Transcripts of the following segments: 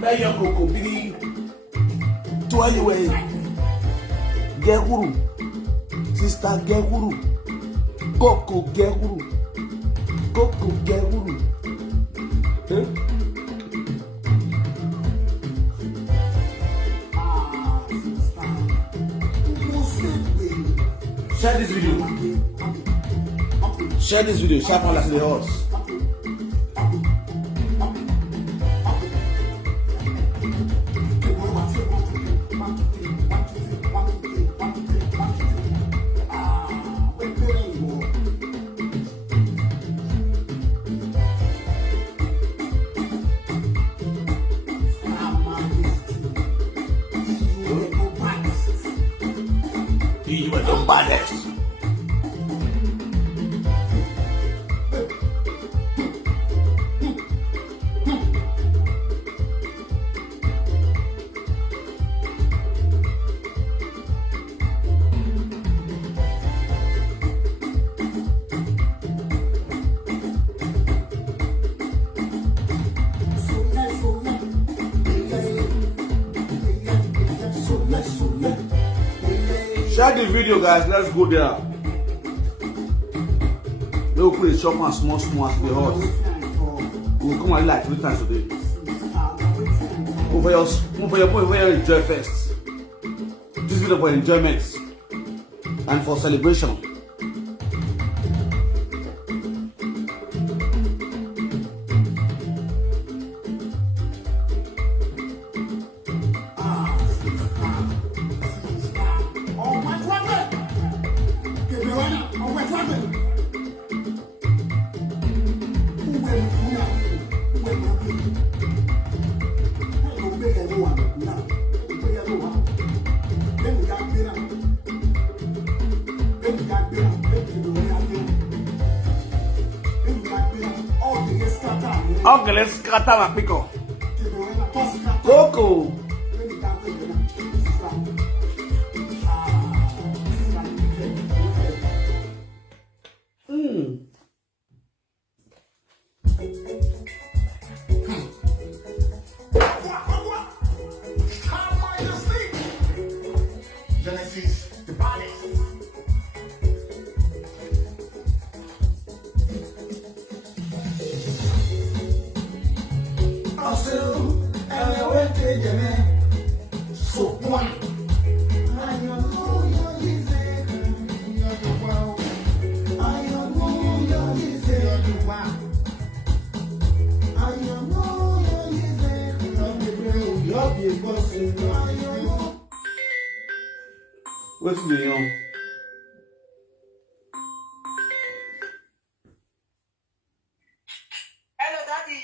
Mayo Coco Bini to anyway. Gehuru, sister Gehuru, Coco Gehuru, Coco Gehuru. Share this video. Share this video. Share all as the horse. You are the baddest. Share the video, guys. Let's go there. We'll put a chop and small as the horse. We'll come and like 3 times a day. Over your enjoy first. This video for enjoyment and for celebration. Okay, let's scatter my pickle. Coco. Genesis, the baddest. So one. What's going on? Hello, Daddy.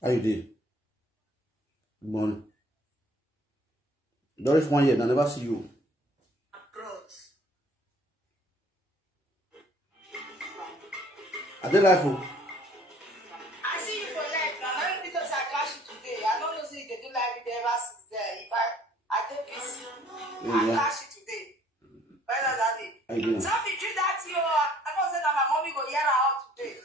How you doing? Good morning. There is 1 year, I never see you. Abroad. I did life. Oh. I see you for life. Now, not because I catch you today. I don't know if they do life with ever since there. If I take busy, I catch you today. Hello, Daddy. How you doing? So if you do that to you, I don't say that my mommy go hear her out today.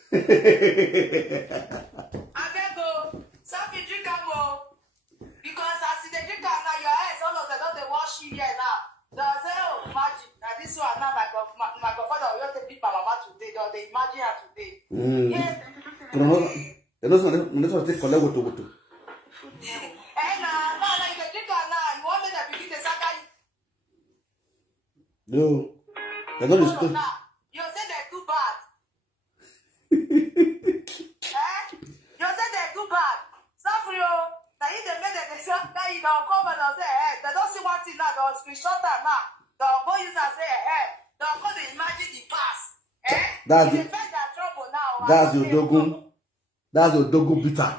I beg go. So if you drink and go. Because as they drink and now your head, all of them don't wash you here now. They'll say, oh, magic. Now this one now my godfather will just beat my mama today. They imagine her today. Yes. They don't take for level to. Hey, now you can drink and now. You want me to begin the saga? No. They don't listen. You say they're too bad. You say they're too bad. Sorry, now you they make the decision that you don't come and say, hey, they don't see one thing now, they'll screenshot that now. They'll go use and say, hey, they'll go to imagine the past. That's the that trouble now. That's your dogu. That's your dogu bitter.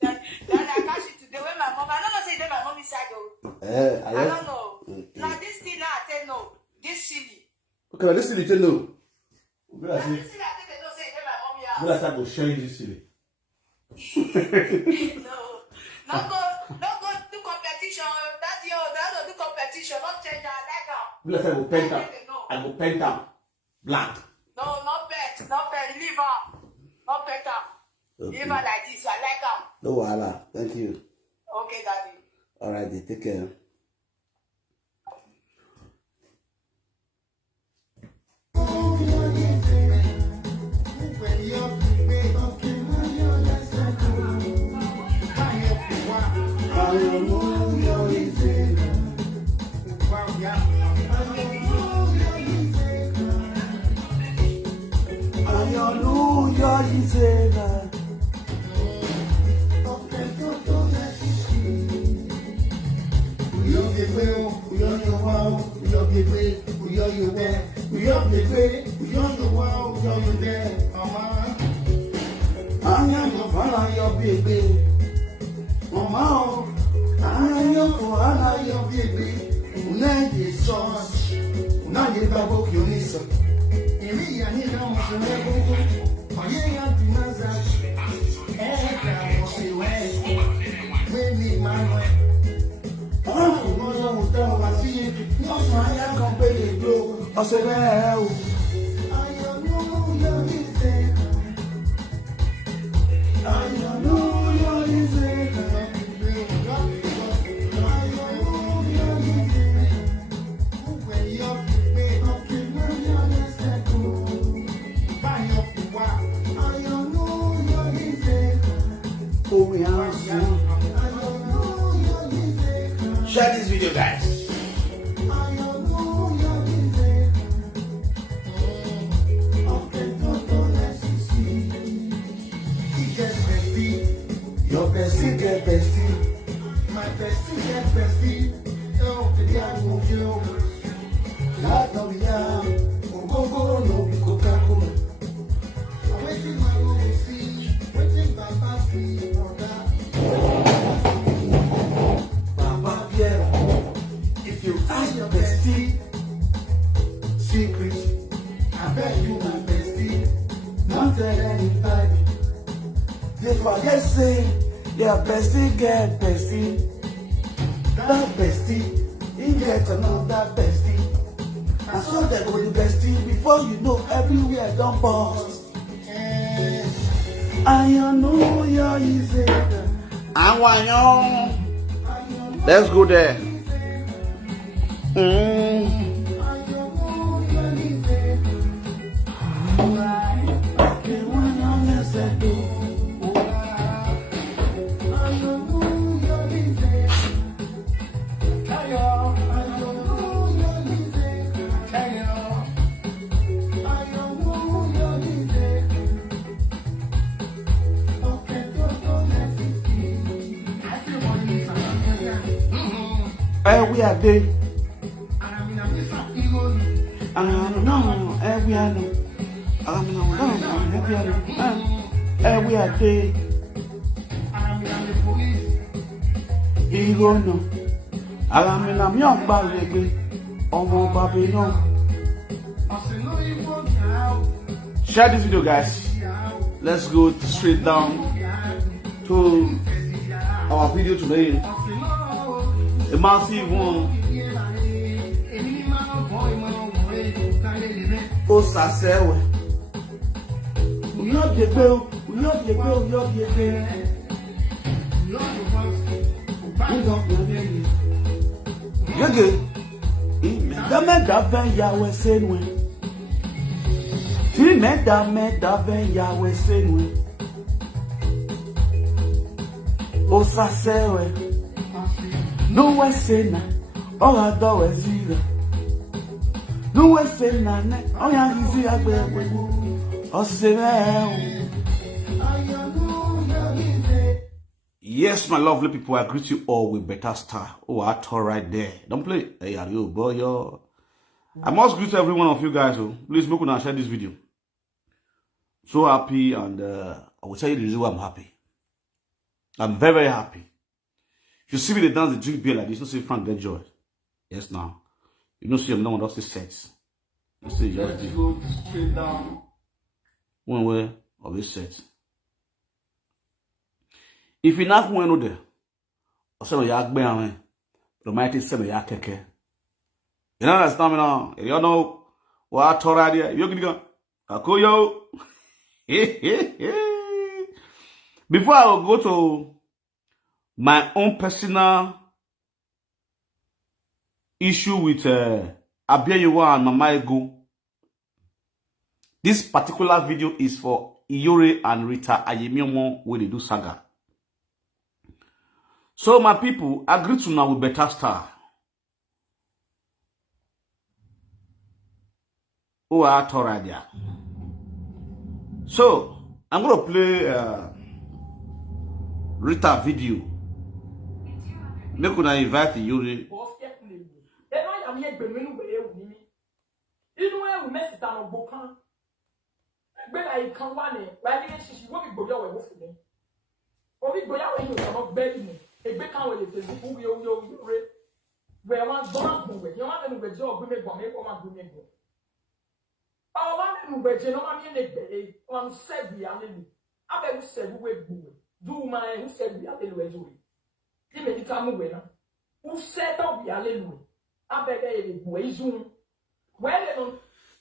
Then I catch it today when my mom, I don't know say my mommy side though. I don't know. Now this thing now I tell no. This silly. Okay, this silly tell no. This silly I think they don't say my mommy. Let's start to share this silly. No go do competition. That's your do competition. Not change our like Let's go paint up. I go paint up black. No, not pet. Not pet. Leave her. Not pet her. Okay. Even like this, I like them. No wahala. Thank you. Okay, daddy. All right, take care. Share this video, guys. Your bestie get bestie. My bestie get bestie. Oh, the guy will kill. Not no yeah. Go no be Coca-Cola. I'm waiting my own see. Waiting my bestie for that. Papa Pierre, if you ask your bestie secret, I bet you my bestie. Don't tell anybody. They forget say their bestie get bestie. That bestie, he get another bestie. And so they go the bestie before you know everywhere don't bust. I know you're easy. Let's go there. We are there. We are there. Share this video, guys. Let's go straight down to our video today. A massive one. Oh, Sasewe. We not the bill. We not the bill. We not the bill. We don't know the Yage. Meda ven Yahweh senwe. Ti meda ven Yahweh senwe. Oh, Sasewe. No one say na, all I do is zero. No one say na, all I easy agbe. Oh, say yes, my lovely people, I greet you all with better style. Oh, I tore right there. Don't play. Hey, are you boy? Yo, I must greet every one of you guys. Oh, please make una share this video. So happy, and I will tell you the reason why I'm happy. I'm very, very happy. If you see me, they dance the drink beer like this. You don't see Frank get joy. Yes, now. You don't see him, no one does the sets. You see, just go straight down. One way of this set. If you not one there, or some of yak behind, the mighty seven yak keke. You know understand me now? You know what I told you? You're going to go. Akuyo. Before I will go to my own personal issue with Abiyayiwa and Mama Ego, this particular video is for Iyore and Rita Ayemiomo when they do saga. So my people, agree to now with better star. Who are Toradia. So I'm gonna play Rita video. Make una invite Iyore.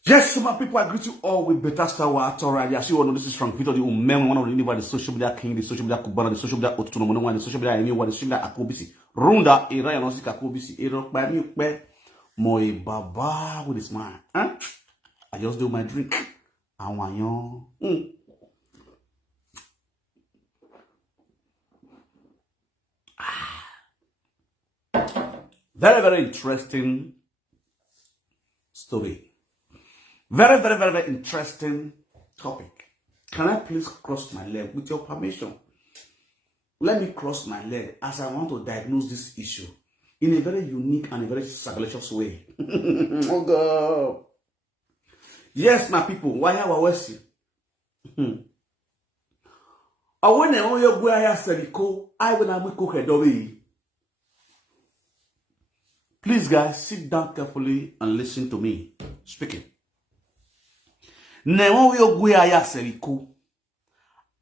Yes, so my people, I greet you all with better star already. As you all know, this is from Peter, the man, one of the social media king, the social media kubana, the social media autonomous, the social media anyone, the social media akobisi. Runda, era and also akobisi. Ero by me, my baba with this man. Huh? I just do my drink. I want you. Very, very interesting story. Very, very, very, very interesting topic. Can I please cross my leg with your permission? Let me cross my leg as I want to diagnose this issue in a very unique and a very sagacious way. Oh God. Yes, my people, why are we waiting? I want to know your way. I said, I will not cook a doby. Please, guys, sit down carefully and listen to me speaking. Newo yo gwe aya seriko.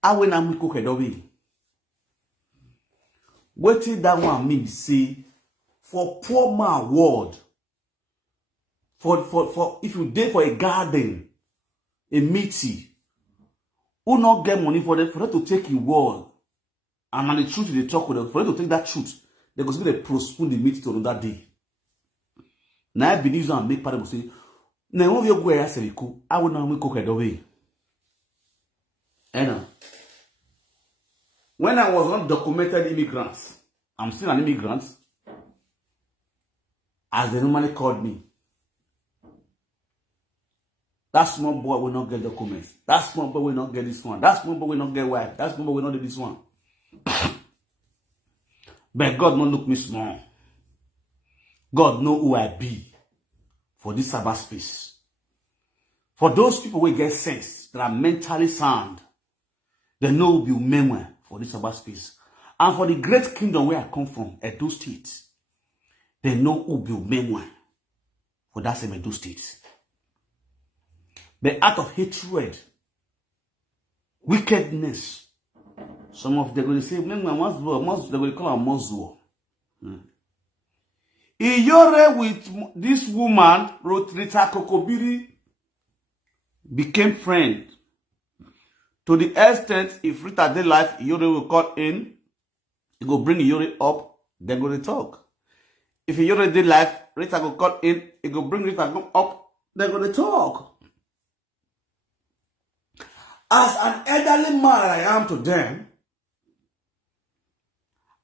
Awe na mwiko kedobi. Wetin that one mean say for poor man word. For if you dey for a garden, a meeting, who not get money for them to take your word, and the truth they talk with them, for them to take that truth, they go say they postpone the meeting to another day. Now I believe and make part of say, na won we go ya seriko, I will not cook it away. And when I was undocumented immigrant, I'm still an immigrant, as they normally called me. That small boy will not get documents. That small boy will not get this one. That small boy will not get wife. That small boy will not do this one. But God not look me small. God know who I be for this cyberspace. For those people who get sense, that are mentally sound, they know who be memory for this cyberspace. And for the great kingdom where I come from, Edo State, they know who be memory for that same Edo State. The act of hatred, wickedness. Some of them will say, they're going to call her Mozuo. Iyore with this woman, Rita Kokobiri, became friend. To the extent, if Rita did life, Iyore will call in, he go bring Iyore up, then go to talk. If Iyore did life, Rita will call in, he go bring Rita up, then go to talk. As an elderly man I am to them,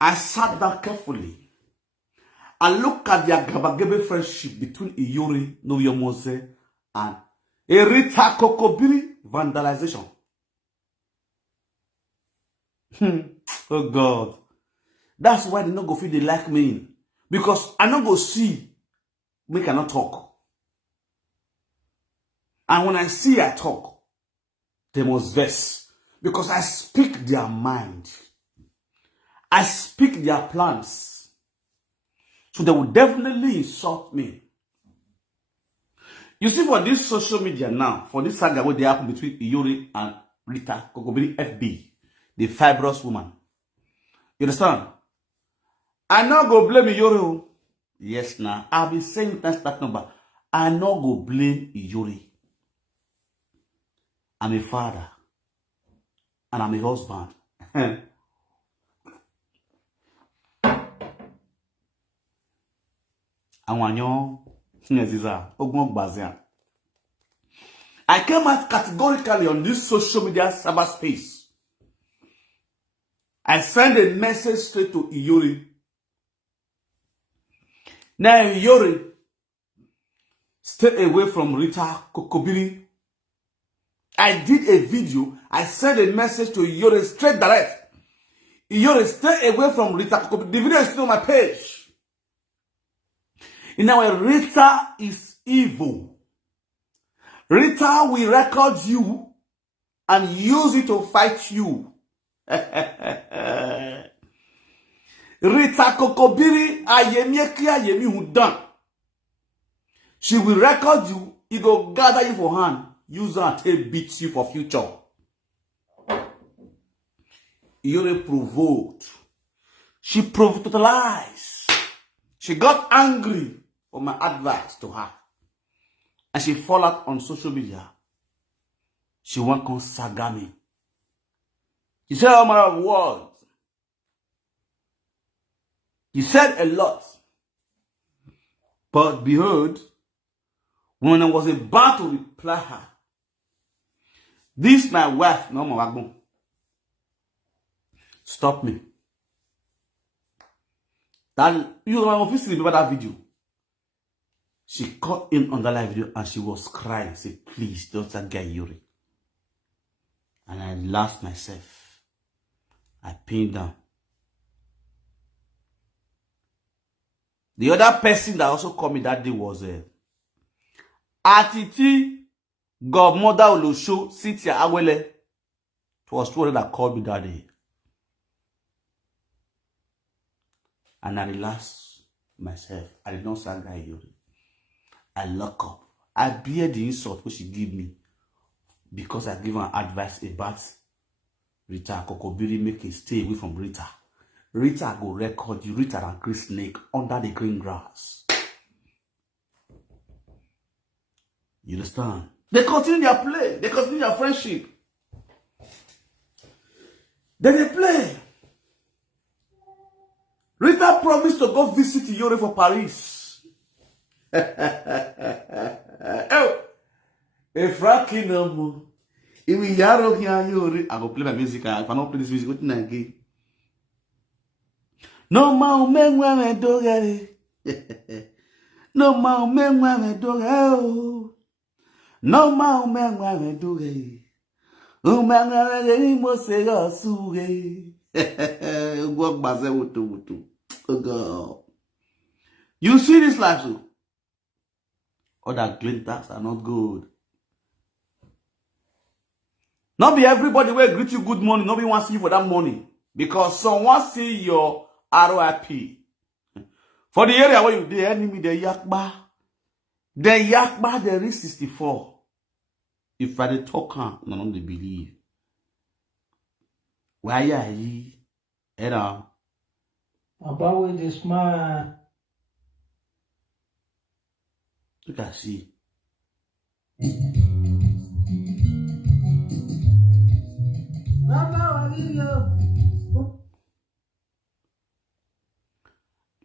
I sat down carefully and look at the Agabagebe friendship between Iyore Mose and Rita Kokobiri vandalization. Oh God. That's why they not go feel they like me. Because I not go see, me cannot talk. And when I see, I talk. They must vex. Because I speak their mind. I speak their plans. So they will definitely insult me. You see, for this social media now, for this saga where they happen between Iyore and Rita Kokobiri FB, the fibrous woman. You understand? I not go blame Iyore. Yes, now. I'll be saying that number. I not go blame Iyore. I'm a father. And I'm a husband. I came out categorically on this social media cyberspace. I sent a message straight to Iyore. Now, Iyore, stay away from Rita Kokobiri. I did a video. I sent a message to Iyore straight direct. Iyore, stay away from Rita Kokobiri. The video is still on my page. Now, Rita is evil. Rita will record you and use it to fight you. Rita Kokobiri ayemi hudan. She will record you, he go gather you for hand, use her and beat you for future. Iyore provoked. She provoked. She got angry for my advice to her. And she fall out on social media. She won't come saga me. She said all my words. He said a lot. But behold, when I was about to reply her, this my wife, no more stop me. That you obviously remember that video. She caught in on the live video and she was crying. Say, please don't get Iyore. And I lost myself. I pinned down. The other person that also called me that day was Atiti Godmother Olosho Cynthia Awele. It was two that called me that day. And I relaxed myself. I did not say Iyore. I lock up. I bear the insult which she gave me because I give her advice about Rita Kokobiri, make her stay away from Rita. Rita go record you, Rita and Chris Snake under the green grass. You understand? They continue their play. They continue their friendship. Then they play. Rita promised to go visit Iyore for Paris. Oh, if Rocky no more, if we yaro here, I go play my music. If I don't play this music, what again? No more men women do it. No more men women do it. No more men women do it. Oh man, I must say, oh, suge. Walk by the wutu. Oh God. You see this life, so? Other glinters are not good. Not be everybody will greet you good morning. Nobody wants to see you for that money. Because someone see your ROIP. For the area where you the enemy, the yakba. The yakba, there is 64. If I the talker, none of them believe. Why are ye? Era. About with this man. You can see.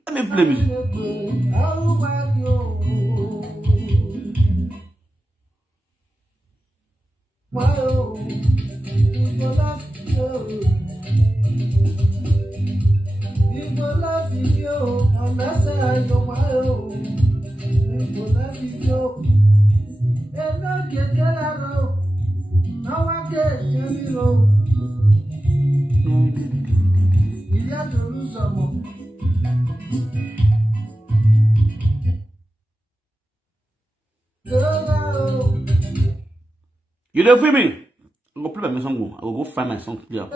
Let me play music. You don't feel me? I'm going to play my song. I will go find my song to play. Look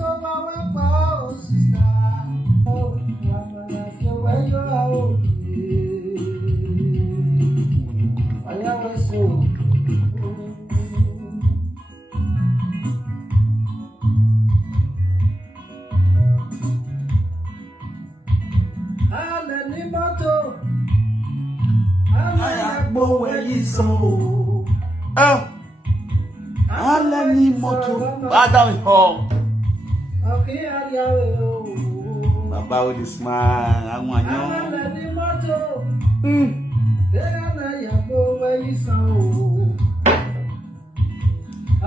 over my sister. Where you are, I am so. I am where you so. Oh, I let me mọ́tò. Bá dáhùn họ. Okay, Ariawe. Bàbá with the smile. Àwọn àyàn. Amala ni mọ́tò. Tẹ́lá náà yàgbó wẹ́yí san o.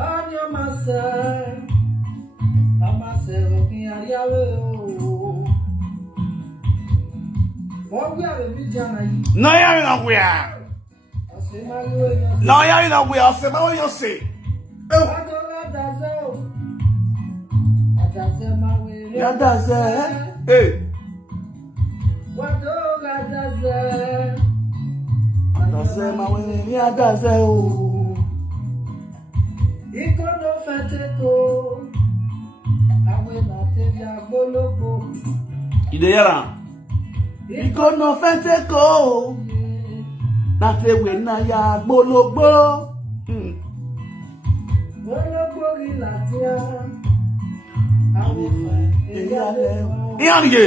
Ọ̀nì ọmọ sẹ́. Ọmọ sẹ́ òkè Ariawe o. Wọ́n gbé àbẹ̀bí jẹ́ àná yìí. No, you're not where. Ọ̀sẹ̀ máa ń wé yan. No, you're not where. Ọ̀sẹ̀ máa ń yọ sí. Adọ́lá dàzẹ́ o. Àdàzẹ́ máa wé. Yàdàzẹ́. Hey. Adọ́lá dàzẹ́. Àdàzẹ́ máa wé ní àdàzẹ́ o. Ikono feteko. Awe na tebi agbologbo. Ìdèyàrá. Ikono feteko. Nàtẹ̀wé náà ya gbólógbó. Gbólógbó rí làtíá. Àwọn fẹ́ ìyálẹ̀ wọn. Ìyànjẹ.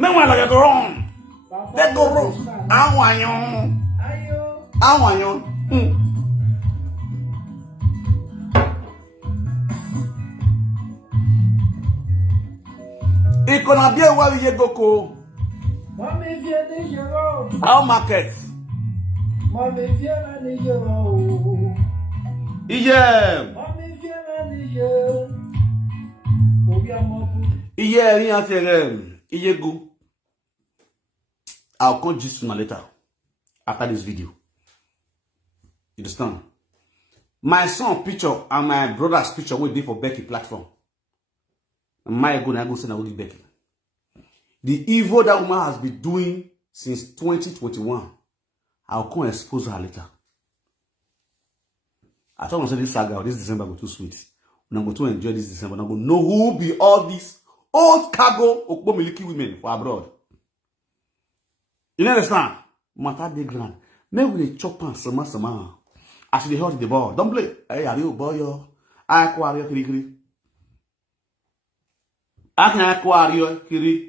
Mẹ́wàá lọ́jọ́ tó rọrùn. Dẹ́kọ̀rọ̀. Àwọn àyàn. Ayọ̀. Àwọn àyàn. Ìkọ̀nà bí ẹ̀wá rí yé gòkò. Mọ̀mí fi ẹni ṣòro. Our market. Mọ̀mí fi ẹni ṣòro. Iye. Mọ̀mí fi ẹni ṣe. Òbí ọmọ kú. Iye ẹ̀rín àti ẹ̀rẹ̀ iye go. I'll come gist sooner later after this video. You understand? My son picture and my brother's picture will be for Becky platform. My go na go send a Becky. The evil that woman has been doing since 2021, I'll come expose her later. I thought I said this saga this December go too sweet. When I'm going to enjoy this December, I'm going to know who be all these old cargo Okbo Miliki women for abroad. You understand? Matter de grand. Maybe we chop on sama. As they hold the ball. Don't play. Hey, are you boy? I acquire kiri. I can acquire kiri.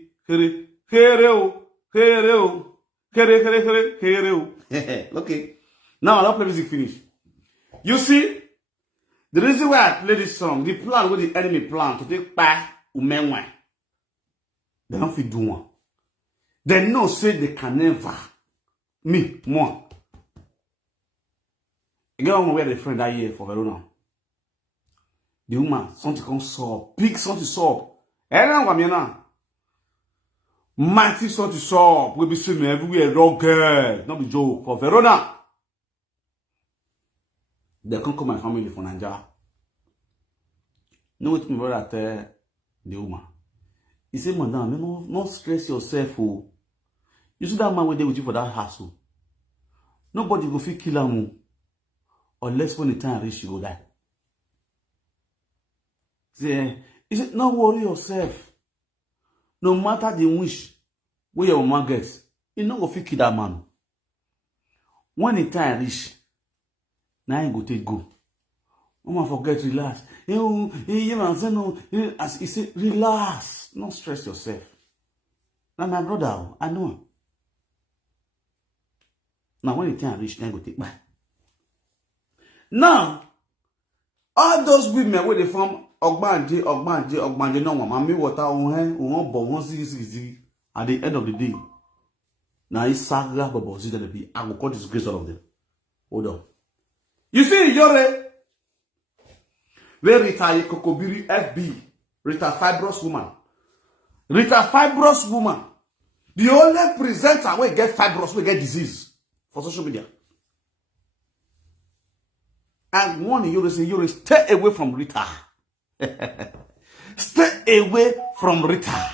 Okay. Now I'll play music finish. You see, the reason why I play this song, the plan with the enemy plan to take back Umenwe. They don't feel do one. They know say they can never. Me, more. You get on where the friend that year for Verona. The woman, something come sob. Big something sob. Mighty something sob. We be seeing everywhere. Rugged. Not be joke. For Verona. They can't call my family for Nigeria. Know what my brother tell the woman. He said, Madam, no stress yourself. Oh. You see that man went there with you for that hassle. Nobody go feel kill him. Unless when the time reach, you go die. See, he said, not worry yourself. No matter the wish where your man gets, you not go feel kill that man. When the time reach, now you go take go. Mama forget relax. As he said, relax. Don't stress yourself. Now my brother, I know him. Now when the time reach, then go take back. Now, all those women where they from Ogbanje, no one. Mami water on bo see. At the end of the day, now it's saga babo see that be. I will call disgrace all of them. Hold on. You see, Iyore, where Rita Kokobiri FB, Rita fibrous woman. Rita fibrous woman. The only presenter where get fibrous, we get disease for social media. And one Iyore say, Iyore, stay away from Rita. Stay away from Rita.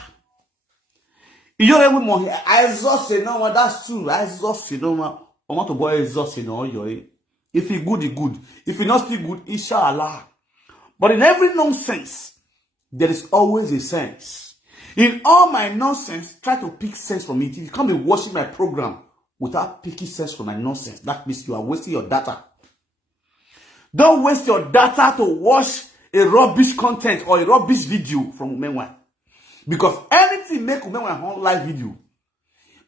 Iyore we more I exhaust no, that's true. I exhaust no, I want to boy exhaust no, Iyore. If he good, he good. If he not still good, inshallah. But in every nonsense, there is always a sense. In all my nonsense, try to pick sense from it. If you come and watching my program without picking sense from my nonsense, that means you are wasting your data. Don't waste your data to watch a rubbish content or a rubbish video from Umenwe. Because anything make Umenwe on live video.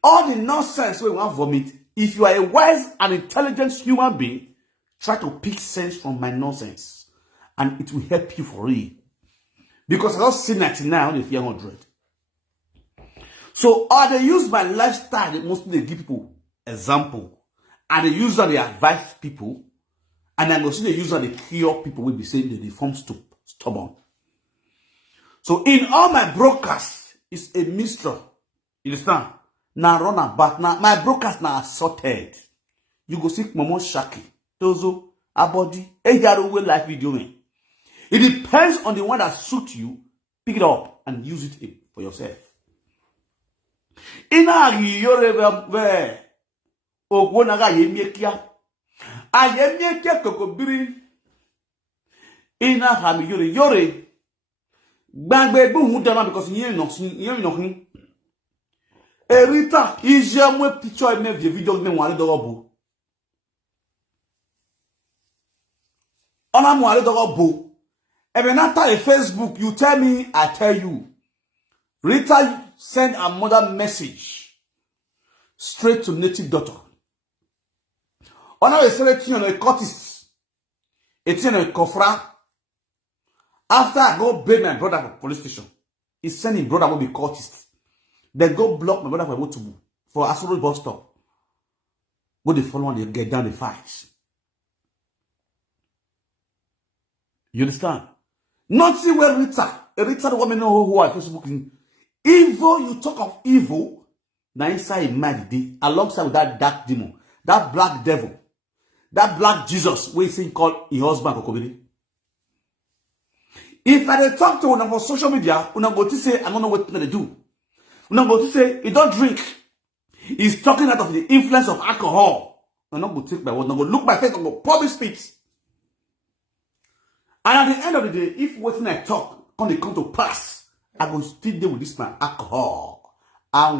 All the nonsense we want vomit. If you are a wise and intelligent human being, try to pick sense from my nonsense. and it will help you for real. Because I just see 99 on the 100. So they use my lifestyle, they mostly they give people example. And they use that they advise people. And I go see they use that they cure people will be saying that they form stubborn. So in all my broadcasts, it's a mixture. You understand? Now run about. Now my broadcasts now are sorted. You go see Momo Shaki, Tozo, Abodi, Eyarowe live video man. It depends on the one that suits you. Pick it up and use it for yourself. Ina Iyore ve Ogwonaga yemiekia. Ayemiekia kokobiri. Ina hami Yore. Bangbe bu hudama because you know. Rita, ije mwe picture me video me wale dogo. Ona mwale dogo. Even after a Facebook, you tell me, I tell you. Rita sent a mother message straight to native daughter. Ona we say it on a courtist. It's in a kofra. After I go bail my brother for police station, he sent his brother will be courtist. Then go block my brother for Motubu for Asoro bus stop. Go the follow and they get down the fights. You understand? Not see where Rita the woman know who are Facebook. Evil, you talk of evil, now inside mad day, alongside with that dark demon, that black devil, that black Jesus, we think called his husband Kokobiri. If I talk to one for social media, una go to say, I don't know what they do. Una go to say, he don't drink. He's talking out of the influence of alcohol. I'm not going to take my word, I'm going to look my face, I'm going to publish speech. And at the end of the day, if what I talk come to pass, I will still deal with this man alcohol. I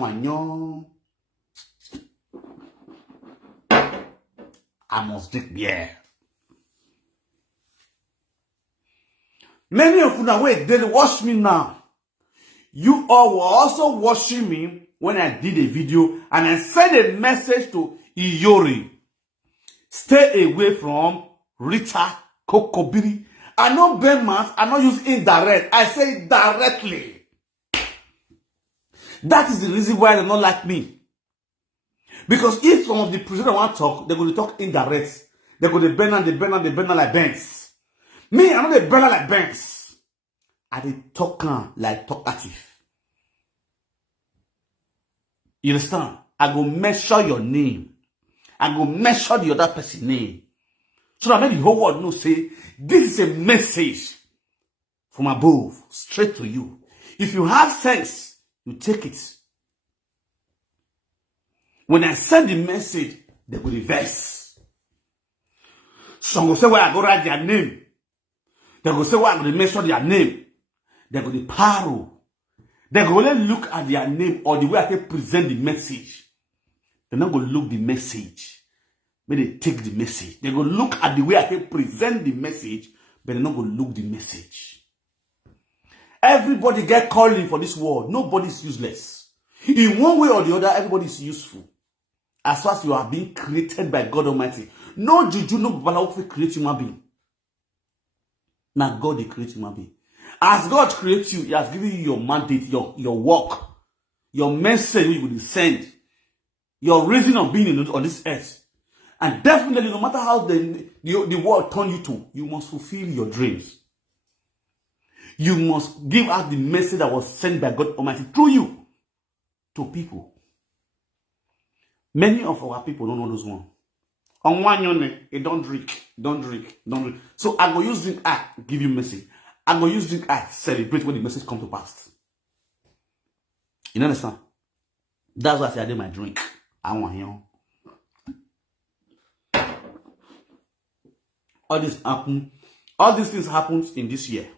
must drink beer. Many of you now wait, they watch me now. You all were also watching me when I did a video and I sent a message to Iyore. Stay away from Rita Kokobiri. I know Ben Mans, I don't use indirect. I say directly. That is the reason why they don't like me. Because if some of the prisoners want to talk, they're going to talk indirect. They're going to burn like Benz. Me, I'm not a burner like Benz. I did talk like talkative. You understand? I go measure your name. I go measure the other person's name. So that make the whole world know, say, this is a message from above, straight to you. If you have sense, you take it. When I send the message, they will reverse. Some will say, well, I go write their name. They will say, well, I'm going to mention their name. They go to paro. They go only look at their name or the way I can present the message. They're not going to look the message. But they take the message. They go look at the way I can present the message, but they're not going to look the message. Everybody get calling for this world. Nobody is useless. In one way or the other, everybody is useful. As far as you are being created by God Almighty. No juju, no babalawo fit create human being. Now God they create human being. As God creates you, He has given you your mandate, your work, your message you will send, your reason of being on this earth. And definitely, no matter how the world turn you to, you must fulfill your dreams. You must give out the message that was sent by God Almighty through you to people. Many of our people don't know those one. On one yone, they don't drink. So I go use drink, I give you message. I go use drink, I celebrate when the message comes to pass. You understand? That's why I say I did my drink. I want you. All these things happen in this year.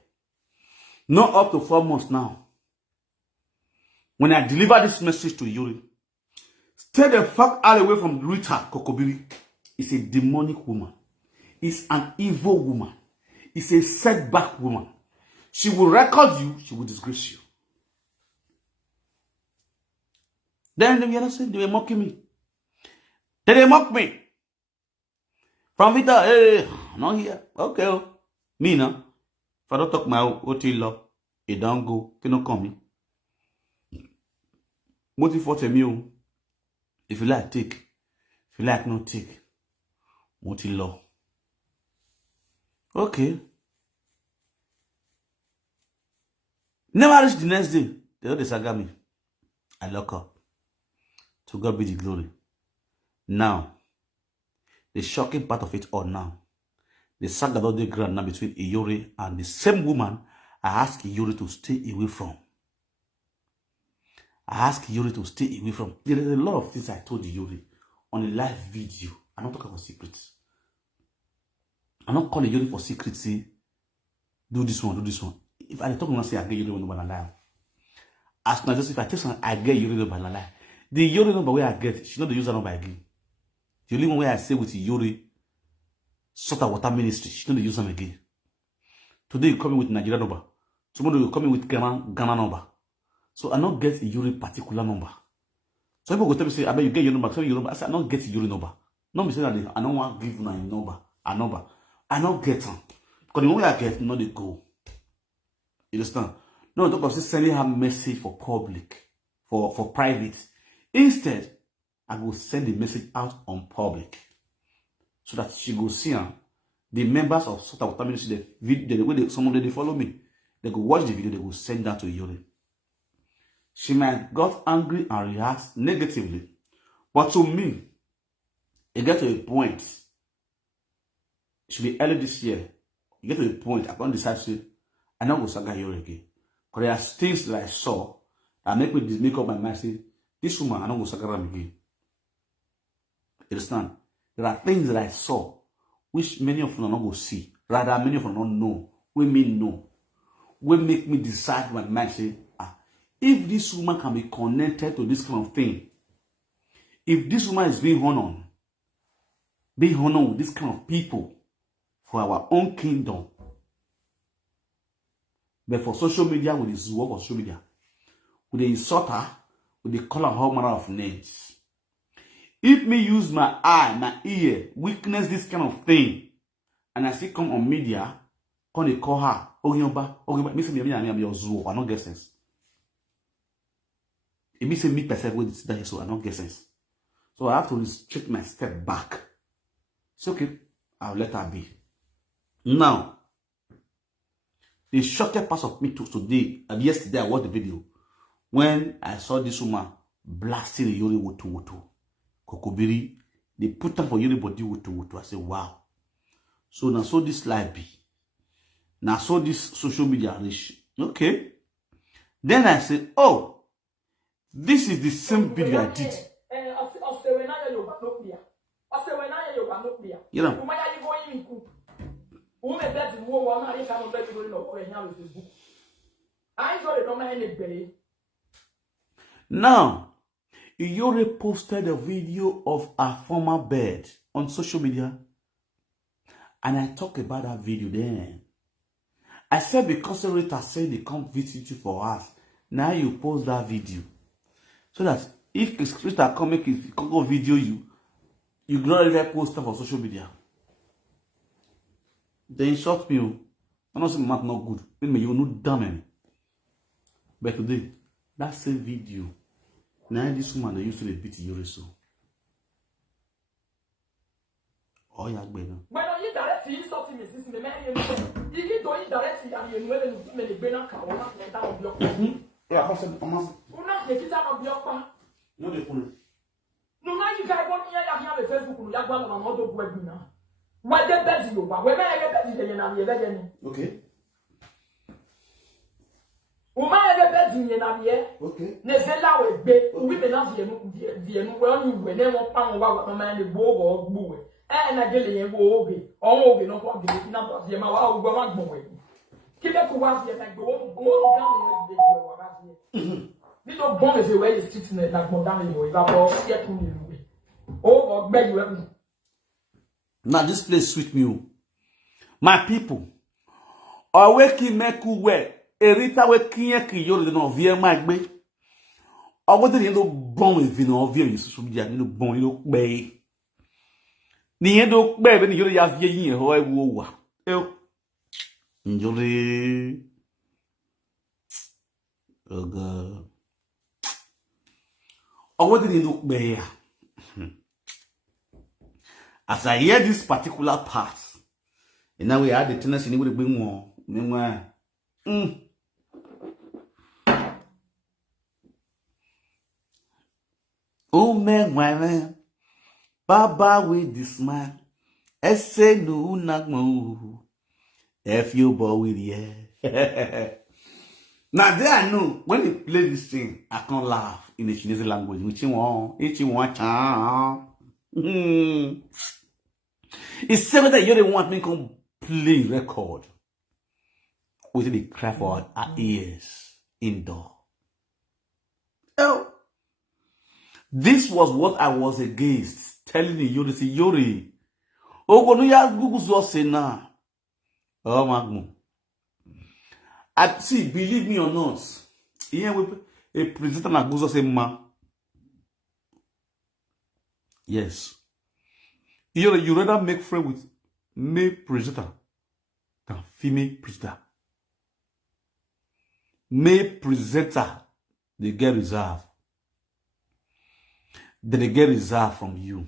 Not up to 4 months now. When I deliver this message to Iyore, stay the fuck out away from Rita Kokobiri. It's a demonic woman. It's an evil woman. It's a setback woman. She will record you. She will disgrace you. Then they were mocking me. Then they mock me. From Vita, hey, not here. Okay. Me now. I don't talk my OT law, it don't go, cannot come in. Motive for me, if you like, take. If you like, no take. Motive law. Okay. Never reach the next day. They don't disagree me. I lock up. To God be the glory. Now, the shocking part of it all now. The saga that they grand now between Iyore and the same woman I asked Iyore to stay away from. I asked Iyore to stay away from. There is a lot of things I told Iyore on a live video. I'm not talking about secrets. I'm not calling Iyore for secrets. Say, do this one, do this one. If I talk and say I get Iyore number and lie. As not just if I tell someone I get Iyore number and lie. The Iyore number where I get, she not the user number again. The only one where I say with Iyore sort of water ministry, she not the use them again. Today you coming with Nigeria number. Tomorrow you coming with Ghana number. So I not get Iyore particular number. So people go tell me say, I bet you get your number, tell me your number. I say I not get Iyore number. Not me say that I don't want to give my number. A number. I not get them. Because the one way I get, not they go. You understand? No, talk about sending her message for public, for private. Instead, I will send the message out on public. So that she go see her. The members of Sota Water Ministry, the way someone they follow me, they go watch the video, they will send that to Iyore. She might got angry and react negatively. But to me, it get to a point. It should be early this year. You get to a point, I can't decide to say, I don't go saga Iyore again. Because there are things that I saw that make me make up my mind, say, this woman, I don't go saga her again. You understand? There are things that I saw, which many of you are not going to see. Rather, many of you don't know. We may know. We make me decide my mind, say, if this woman can be connected to this kind of thing, if this woman is being honored with this kind of people for our own kingdom, but for social media, with this work of social media, with the insult her, with the call her all manner of names. If me use my eye, my ear, witness this kind of thing, and I see come on media, come they call her, me say me I'm your zoo, I don't get sense. It means me myself with this so I don't get sense. So I have to restrict my step back. It's okay, I'll let her be. Now, the shortest part of me took today, and yesterday I watched the video when I saw this woman blasting Iyore woto. Kokobiri, they put up for Iyore body woto. I said, wow. So now so this live be. Now so this social media reach. Okay. Then I said, oh, this is the same video I did. You know. Now, Iyore posted a video of her former bed on social media. And I talked about that video then. I said because Rita said they come visit you for us. Now you post that video. So that if Rita come make it go video you don't really post stuff on social media. They insult me. I'm not saying math not good. You know damn it. But today, that same video. Now this woman they used to beat Iyore so. Oh yeah, better. When you direct you something me since the man you don't direct and you know me the bena ka wona na down block. Yeah, I said Una the kita no block pa. No dey pull. No na you guys want here ya be Facebook no ya gba na no do bu adu na. Wa de bed you ba. We na ya bed de na me be de ni. Okay. Uma ya bed ni na me. Okay. Ne zela we gbe. We be na vie no we onu we na won pa won wa ma na gbo go gbo we. Na gele yen wo oge owo no kwa gele na ba vie ma wa wo gbo ma gbo we kibe ko wa vie na gbo wo down yen de gbo wa ba vie ni no bon me we is street na gbo down yen wo ba bo ye kun ni lu we o gbe you e. Now this place sweet me. My people, aweki meku we erita we kiyen ki Iyore no vie ma gbe. Owo de yen do bon we vi no vie so media ni no bon ni pe. Ni yen do pe be ni Iyore ya vie yin ho e wo wa. Iyore. Oh God. Oh, what did he look there? As I hear this particular part, and now we had the tendency to bring more. Oh man, Baba with this man. Esse no nagmo. If you boy with yeah. Now there I know when they play this thing, I can't laugh in the Chinese language. Which one? It's said that you don't want me to play record. We they cry for our ears indoor. Oh, this was what I was against. Telling you, to see Iyore. Oh, no, ya Google so now. Oh, my. I see, believe me or not. Here we a presenter na Google say ma. Yes. Iyore, you rather make friend with male presenter than female presenter. Male presenter, they get reserved. Then they get reserved from you.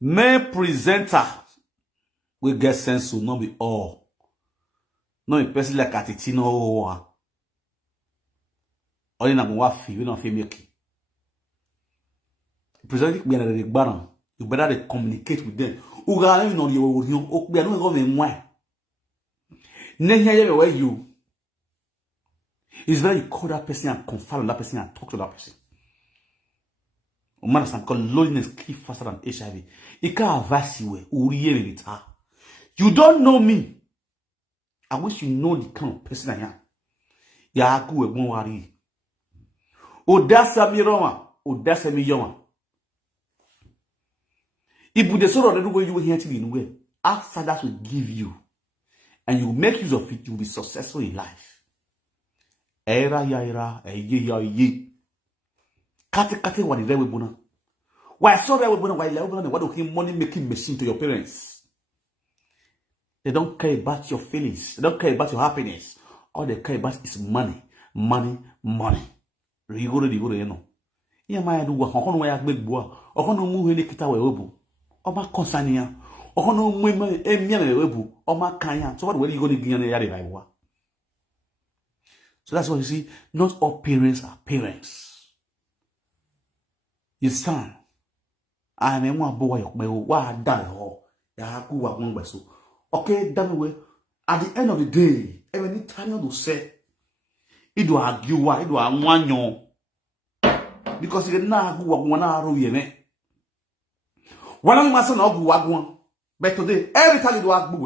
Male presenter will get sense to not be all. No, a person like Atitino or in a wafi, we don't feel making. Present me at the bottom. You better communicate with them. Uga no your you be no go me why. Nenya where you. It's very you call that person and confirm that person and talk to that person. Man, because loneliness keep faster than HIV. It can't advise you. You don't know me. I wish you know the kind of person I am. Ya ku won wari. Odasa mi roma, odasa mi yoma. If the sort of the way you will hear to be in way, after that will give you, and you make use of it, you will be successful in life. Era ye. Kate what the level bona. Why so that bona why level bona what do money making machine to your parents? They don't care about your feelings. They don't care about your happiness. All they care about is money. You go, you know. Yeah, my do what? Okono wa big boy. Okono mu hele kita we obu. Oma konsania. Okono mu emia we obu. Oma kanya. So what where you go to be on the yard by what? So that's what you see. Not all parents are parents. You son. I am one boy. Wa die ho. Ya ku wa one so. Okay, damn way. At the end of the day, every time you say, it do argue, it do one because you na go one arrow yene. One of my son of one, but today, every time you do argue,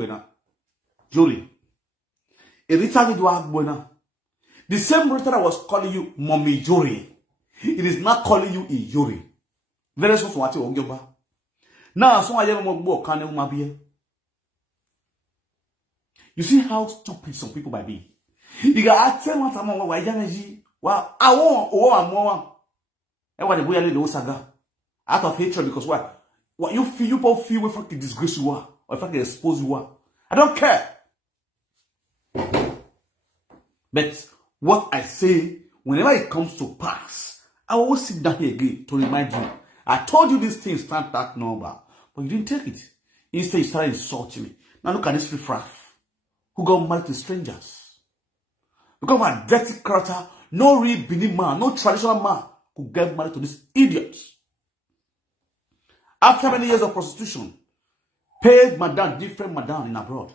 Iyore, every time you do argue, the same writer that was calling you Mommy Iyore, it is not calling you Iyore. Very soon, what you go. Now, so I have more can you be. You see how stupid some people might be. You got tell what I'm why energy. Well, I want more. And what the boy the saga out of hatred because what you both feel with fucking disgrace you are or fucking expose you are. I don't care. But what I say, whenever it comes to pass, I always sit down here again to remind you. I told you these things stand that number, but you didn't take it. Instead, you started insulting me. Now look at this riffraff who got married to strangers. Because my dirty character, no real Benin man, no traditional man who get married to these idiots. After many years of prostitution, paid madam, different madam in abroad.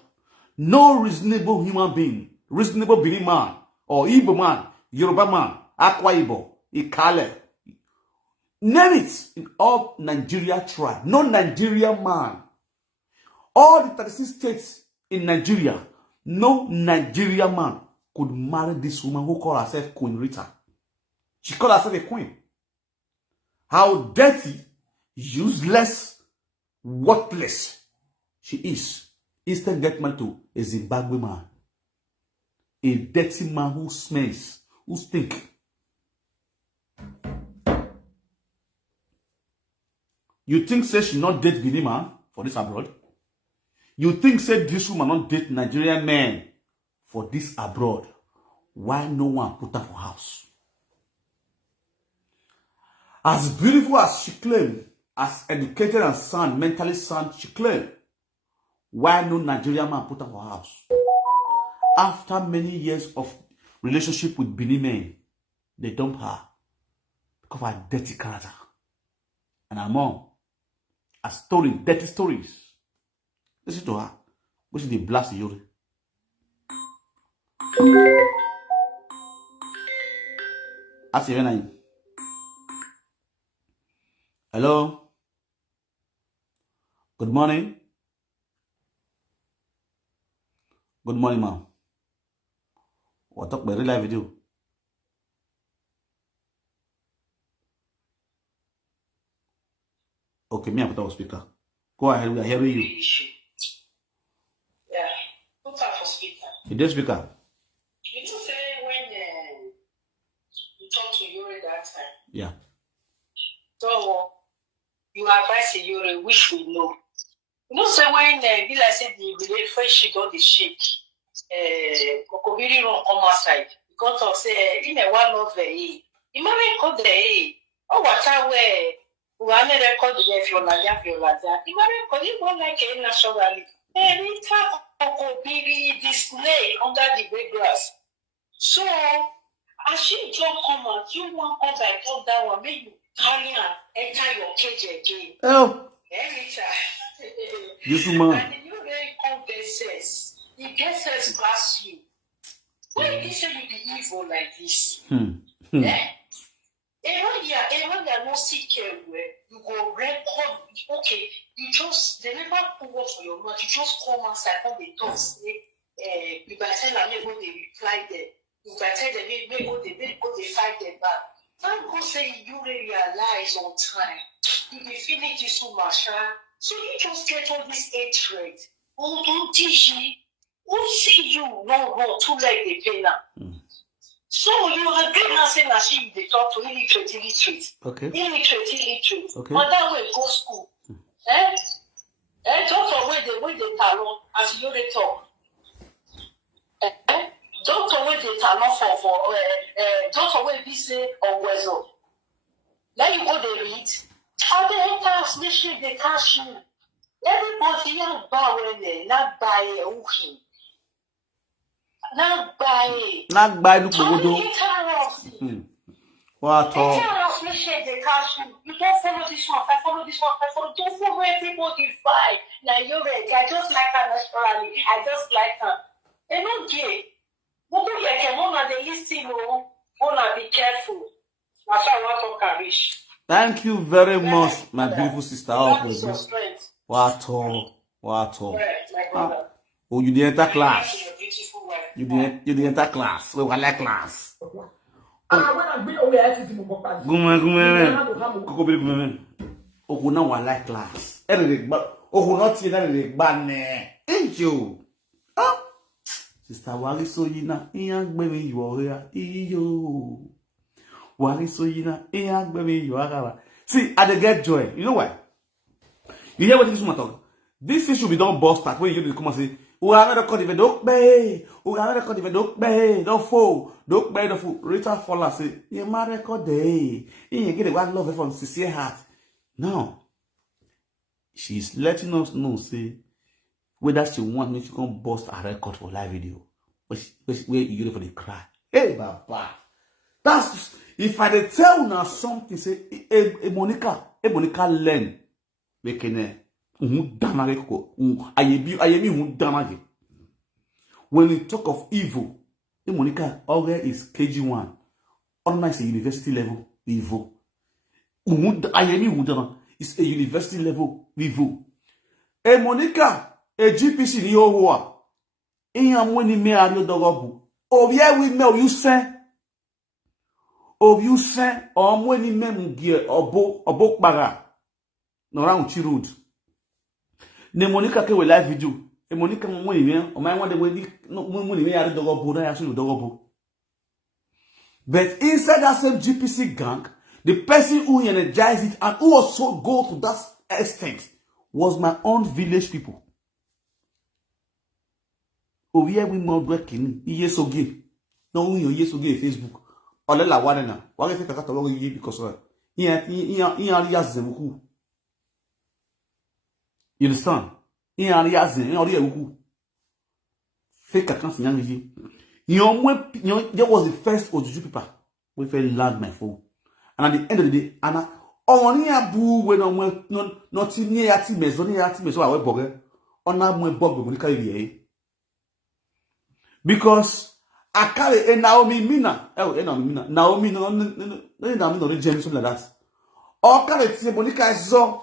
No reasonable human being, reasonable Benin man, or Igbo man, Yoruba man, Akwa Igbo, Ikale. Name it in all Nigeria tribe. No Nigerian man. All the 36 states in Nigeria, no Nigerian man could marry this woman who called herself Queen Rita. She called herself a queen. How dirty, useless, worthless she is. Instead, get married to a Zimbabwe man. A dirty man who smells, who stinks. You think say she not date Benin man for this abroad? You think say this woman not date Nigerian men for this abroad? Why no one put her for house? As beautiful as she claimed, as educated and sound, mentally sound she claimed, why no Nigerian man put her for house? After many years of relationship with Benin men, they dump her because of her dirty character. And her mom, a story, dirty stories. Listen to her. Which is the blast Iyore. Ask your name. Hello. Good morning. Good morning, ma'am. What talk about real life video? Okay, me I put our speaker. Go ahead, we are hearing you. Yeah, put her for speaker. You did speaker? You know, say when you talk to Iyore that time. Yeah. So you advise Iyore, which we know. You know, say when be like say the friendship on the shake, Kokobiri run come outside because of say in a one of the you might call the oh what I wear. We are not recording if you're like that. You might record it more like a naturally. Rita Kokobiri, the snake under the big grass. So as she don't come out, you want come back up that one, make you carry her enter your cage again. Oh. Rita. This woman. And you really come says, he gets us past you. Why did you say you be evil like this? Eh? And when you're not sick where you go record, okay, you just, they never put words for your mouth, you just come outside on the talk, say, you better tell them, maybe they reply them. You better tell them, maybe they fight them back. Thank God say you realize on time. You be feeling this so much, so you just get all this hatred. Oh, don't teach you. Who see you no too like the pain now. So you agree now saying that she they talk to illiterate. Okay. Illiterate. Okay. But that way go school. Doctor where they talon as you they talk. Doctor where they talon for doctor where be say or wezo. Then you go they read. How they cast this shit they cash you. Everybody young buy when they not buy a hooking. Not buy. Not buy the Kogodo. What all? You don't follow this one, I follow this one, I follow. Don't follow everybody fight. Now you're ready. I just like her naturally. I just like her. They don't get. But you can want to listen, want to be careful. That's why I want to carry. Thank you very much, my beautiful sister. That is your strength. What all? What all? Right, my brother. Oh, you didn't enter class. Your beautiful wife. You didn't enter class. So I like class. When I've been away, I see people back. Oh, now I like class. Oh, not see that in the ain't you? Oh, sister, why so you na? Young baby, you are here. Iyo. Why so you na? Young baby, you are. See, I get joy. You know why? You hear what this woman talk? This thing should be done bust start when you come and say, "We are not recording even don't pay. We are not recording even don't pay. Don't fall. Don't pay the fool." Rita Fowler say, "You ma record day. You get a one love from sincere heart." Now, she's letting us know, say, whether she want me to come bust a record for live video. Where you for the cry. Hey, Baba. That's if I dey tell now something, say, Monica learn. When you talk of evil, Monica already is KG1. Almost a university level evil. It's a university level evil. Monica, a GPC ni owa. Iyan woni me ari dogobu. Obie we me you say. You say o mo ni mem gie obo para. No round road. Ne Monica ke we live video. E Monica mo ni me o mai won de we no mo ni me ari dogobu na ya so dogobu. But inside that same GPC gang, the person who energized it and who also go to that extent was my own village people. Obi every month working. Iye soge. No we iye soge Facebook. Ole la wane na. Wa ge fe kaka to iye because in zemuku. You understand? In zen ori ewu. Fake account in Yangi. That was the first Ojuju paper we fell land my phone. And at the end of the day, Anna, only a boo when not near at Maison, I will bugger. On a more bug when you because I carry a Naomi Mina. Oh, Naomi, no, James like that. Or carry it, Monica saw.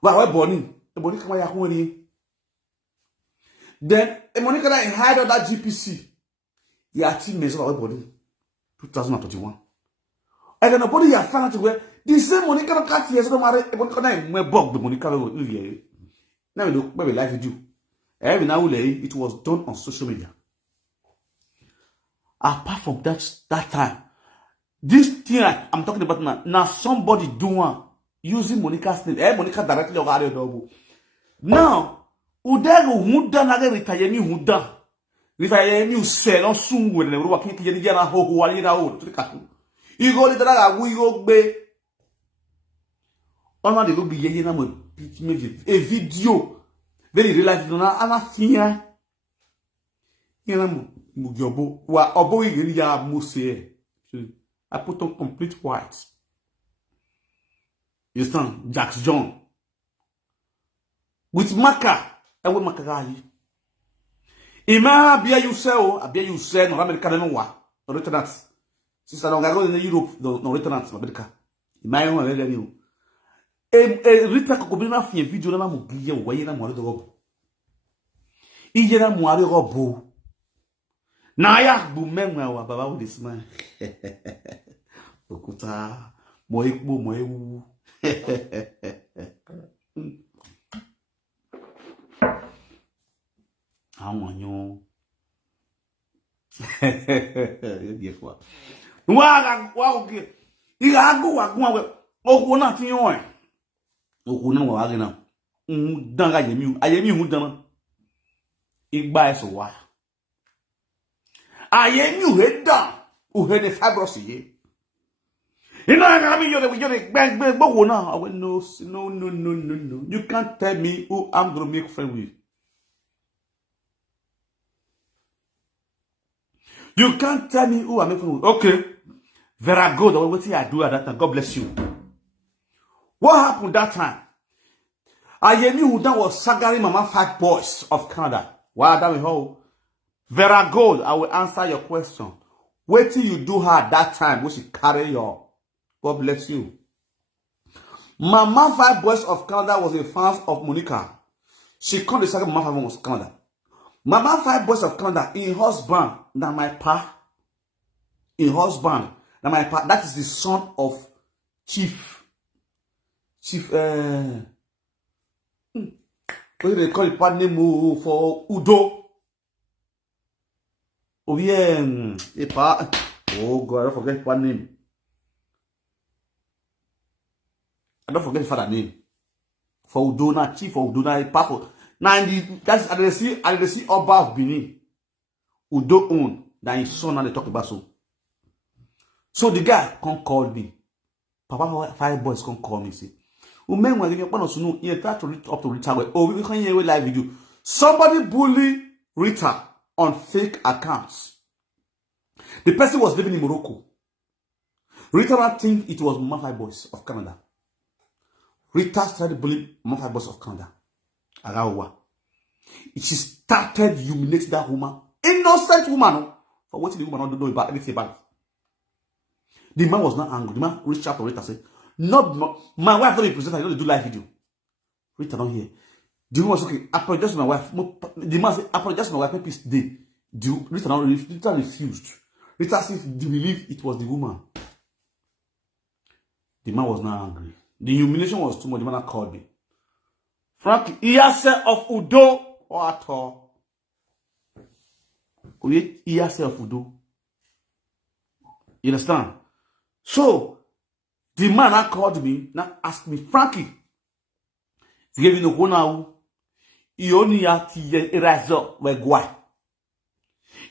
Well, we're born. The Monica, my honey. Then, a Monica that had on that GPC. Yeah, team is our body. 2021. And then nobody has found out where the same Monica don't catch years. Don't matter. Monica name we bug the Monica will now we look maybe live video. Every now and then it was done on social media. Apart from that time, this thing I'm talking about now somebody doing using Monica's name. Monica directly or double. Now. Udego huda na retire ni huda. Retire ni usel on soon when the working to the jana ho wali na o to the cat. You go little we go be. On the go be ye na mo a video. Very real life na anafia. Yena mo mugyobo wa obo yi ya muse. I put on complete white. You understand? Jax John. With marker. Ewe makagali. Ima abia you say no America no wa no returns. Sister no go in Europe no returns America. Ima yo we gani o. Rita ko bi na fie video na mo giye wo yi na mo do go. Ije na mo ari go bo. Na ya bu menwa wa baba wo this man. Okuta mo ekpo mo ewu. Amanyo. Wa okay. Iga agu wa we. Oku na tin yo e. Oku na wa na. Dan ga ayemi hu dan. Igba eso wa. Ayemi hu dan. O he ne fibros ye. Ina ga mi yo de bang gbogbo na. No. You can't tell me who I'm going to make friend with. You can't tell me who I'm making with. Okay. Very good. What did I do at that time? God bless you. What happened that time? I knew that was Sagari Mama 5 boys of Canada. Wow, that we hold. Very good. I will answer your question. What did you do her at that time? What she carry your? God bless you. Mama 5 boys of Canada was a fan of Monica. She called the Sagari Mama 5 boys of Canada. Mama 5 boys of Canada in husband. Now my pa. In husband. Now my pa. That is the son of Chief. What do they call it? Partner name for Udo. Oh yeah, oh God, I don't forget one name. I don't forget the father name. For Udo, na Chief for Udo, na Papa. Now that's I didn't see Oba of Benin. Udo own that his son and they talk about so. So the guy can't call me. Papa 5 boys can't call me. See. When you try to reach up to Rita, oh, we can hear a live video. Somebody bully Rita on fake accounts. The person was living in Morocco. Rita didn't think it was Mama 5 boys of Canada. Rita started bullying Mama 5 boys of Canada. Arawa. She started humiliating that woman. Innocent woman. For what the woman don't know about anything about it. The man was not angry. The man reached out to Rita and said, "Not my wife don't be present. I don't do live video." Rita don't hear. The woman was okay. Apologize to my wife. The man said, "Apologize to my wife. Peace day." Rita refused. Rita said, "Do you believe it was the woman?" The man was not angry. The humiliation was too much. The man called me. Frank, Iyase of Udo or at all. Iyase of Udo. You understand? So, the man that called me, now asked me, Frankie, you gave me no now. Ioni ya ti erazo wegwa.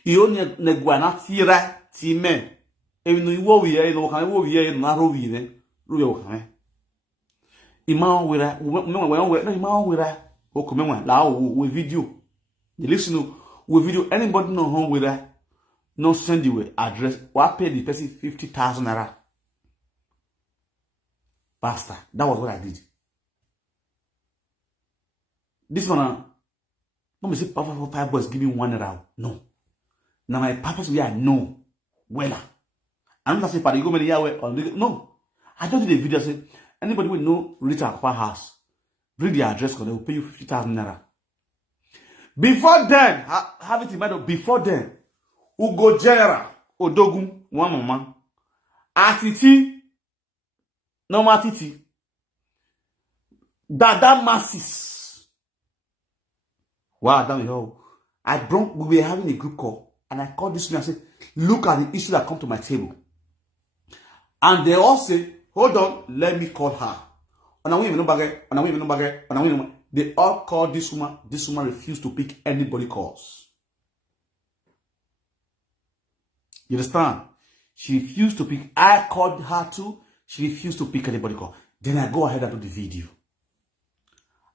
Ioni negwa na tira ti men. Even no iwo wiye no kan wo wiye no aro wiye ruye wo kan. Ima wira no ima wira o ko menwa la o video. You listen to we video anybody no home wira no send you address or pay the person 50,000 naira. Pastor, that was what I did. This one, no me say Papa for 5 boys give me 1 naira. No. Now my purpose we are no. Well, I'm not saying for the go many year no. I just did a video say anybody will know Rita Papa house. Bring the address because they will pay you 50,000 naira. Before then, have it in mind. Before then, Ugo General Odogun one mama, Atiti, no matiti, Dada masses. Wow, damn it! We were having a group call, and I called this man and said, "Look at the issue that come to my table." And they all say, "Hold on, let me call her." They all called this woman. This woman refused to pick anybody calls. You understand? She refused to pick. I called her too. She refused to pick anybody call. Then I go ahead and do the video.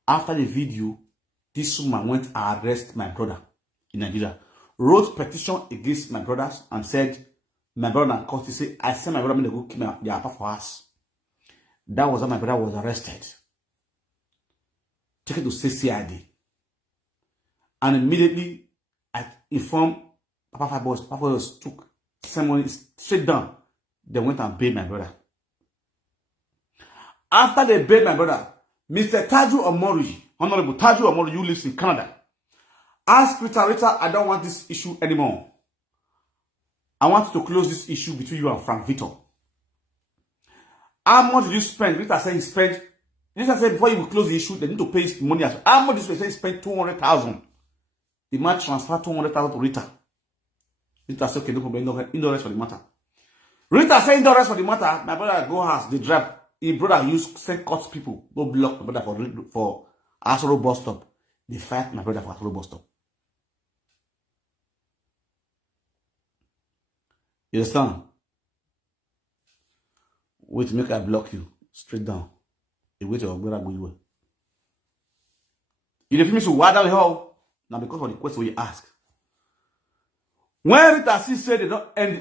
After the video, this woman went and arrested my brother in Nigeria. Wrote petition against my brothers and said, my brother called to say, I sent my brother to go keep their papa for us. That was how my brother was arrested. Take it to CCID. And immediately, I informed Papa 5 boys. Papa boys took someone straight down. They went and bailed my brother. After they bailed my brother, Mr. Taju Omori, Honorable Taju Omori, you live in Canada, asked Rita, I don't want this issue anymore. I want to close this issue between you and Frank Victor. How much did you spend? Rita said he spent. Rita said before you will close the issue, they need to pay his money. How much did you say he spent 200,000? The man transferred 200,000 to Rita. Rita said, okay, no problem, indorse for the matter. Rita said indorse for the matter. My brother go house, they drive. His brother used send court people, go block my brother for Asoro bus stop. They fight my brother for Asoro bus stop. You understand? Wait, make I block you. Straight down. You wait your brother go you. You defeat me so why down the hall? Now because of the question you ask. When Rita said they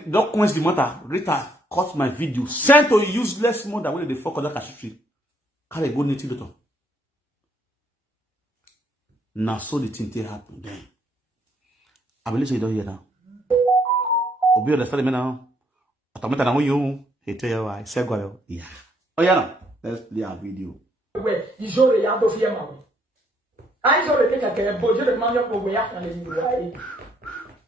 don't quench the matter, Rita cut my video, sent to a useless mother when they fuck on that country. Carry go native doctor. Now so the thing happen then. I believe you don't hear now. Obi understand me now. Automata na you. Hey tell you why. Say go yeah. Oh yeah now. Let's play our video. Where Iyore ya do fear ma. I Iyore take a boy je man yo we ya kan le ni wa.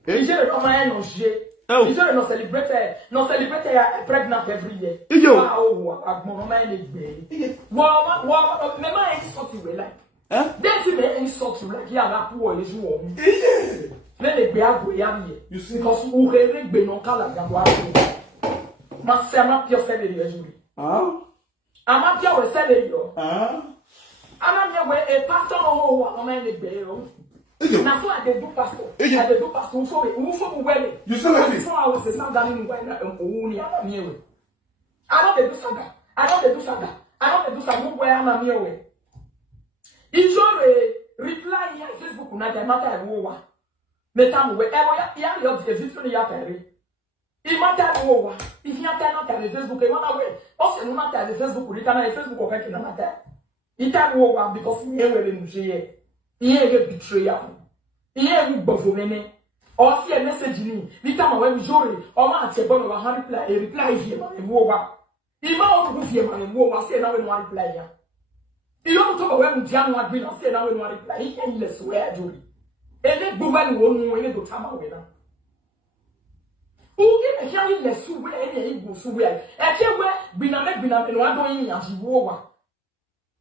Iyore no man no je. Iyore no celebrate ya pregnant every year. Wa o agbon no man le gbe. Wa me man e sort we like. Then see me e sort like ya na ku wo le ju wo. Let the bear ya me. You see because u re gbe no kala ga wa. Ma se ma pio se le ju. I'm here with selling you. I'm here with a pastor or a man. That's why they do pastor. They do pastor. Who for well? You said that before I was a son in I know they do saga. I know they do saga. I know they do saga where I'm here with. Iyore reply here Facebook na the matter and war. Metam wherever ya your video ya carry. Il matter over. If you attend not the Facebook, you wanna wait. Also, no matter the Facebook, you can have Facebook or no matter. It time over because he ain't in jail. He ain't betrayal. He ain't buffering. Or see a message in me. Time when jury or man say, "Bono, I reply here and over." He might move here and over. Say now in one reply here. He don't talk about when Jan had been. Say now in one reply. He can't let swear jury. And then woman won't know when to come away now. Who give a carry the soup where any go so well? I can't wear biname no I don't in as you war.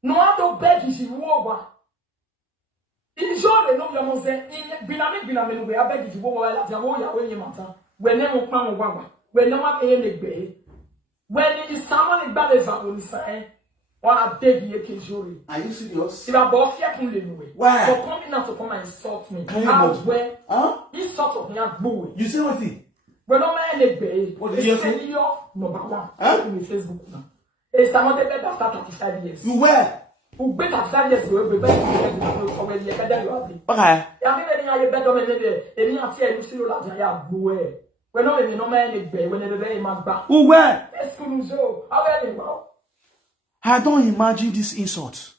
No, I don't beg is you war. Iyore no your must say biname we I beg is you war like the whole ya when you matter. When never come wawa. When no one pay any bay. When it is someone in bad as I will say. Or take you Iyore. Are you serious? If I bought fear to anyway. Why? For coming out to come and insult me. Can you imagine? Huh? Insult of me at boy. You say what thing? When no man they pay. What did you say? Number one. Huh? In Facebook now. It's not the better after 35 years. You where? Who better 35 years ago? We better for when you better you have it. Okay. I think that you better when they didn't fear you see that you have boy. When no man they pay when they very much back. Who where? Let's go show. How are you now? I don't imagine this insult.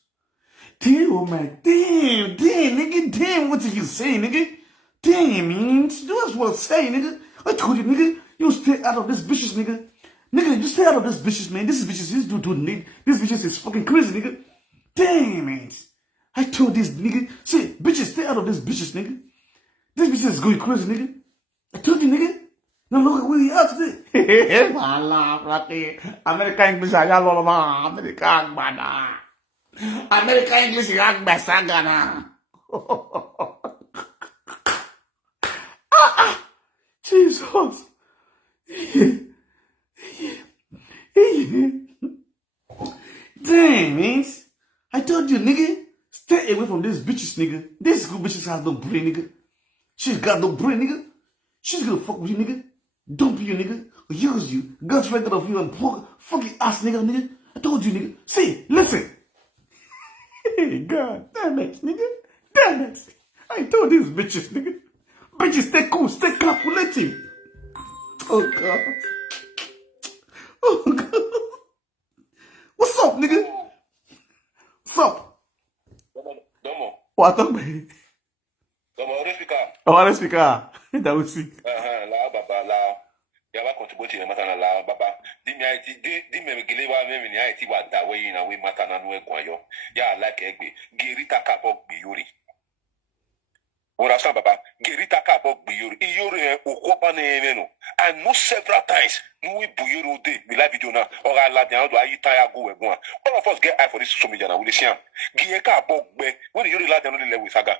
Damn, oh man. Damn, nigga. Damn, what are you saying, nigga? Damn, man. That's what I'm saying, nigga. I told you, nigga. You stay out of this bitches, nigga. Nigga, you stay out of this bitches, man. This bitches, this dude, nigga. This bitches is fucking crazy, nigga. Damn, man. I told this nigga. See, bitches, stay out of this bitches, nigga. This bitches is going crazy, nigga. I told you, nigga. Now look at where he at today. American English, I got all of my American bana. American English, I got Bassagana. Jesus. Damn, man. I told you, nigga. Stay away from these bitches, nigga. This good bitches has no brain, nigga. She's got no brain, nigga. She's gonna fuck with you, nigga. Dump you, nigga. Use you. Get rid of you and fucking ass, nigga. I told you, nigga. See, listen. God damn it, nigga. Damn it. I told these bitches, nigga. Bitches, stay cool, stay calculating. Oh, God. Oh, God. What's up, nigga? What's up? Domo. What up, man? Domo, speaker. Oh, let's speak. That was sick. La baba la. Yawa contribute in matana la baba. Di me gele wa me ni IT wa da we na we matana no ekwayo. Ya like egbe. Gerita kapok Iyore. Ora sa baba. Gerita kapok Iyore okopa na emeno. I know several times. No we Iyore dey. We live video na. Ora la dia do ayi tire go egun. All of us get eye for this social media na we dey see am. Gerita kapok gbe. When Iyore la dia no le we saga.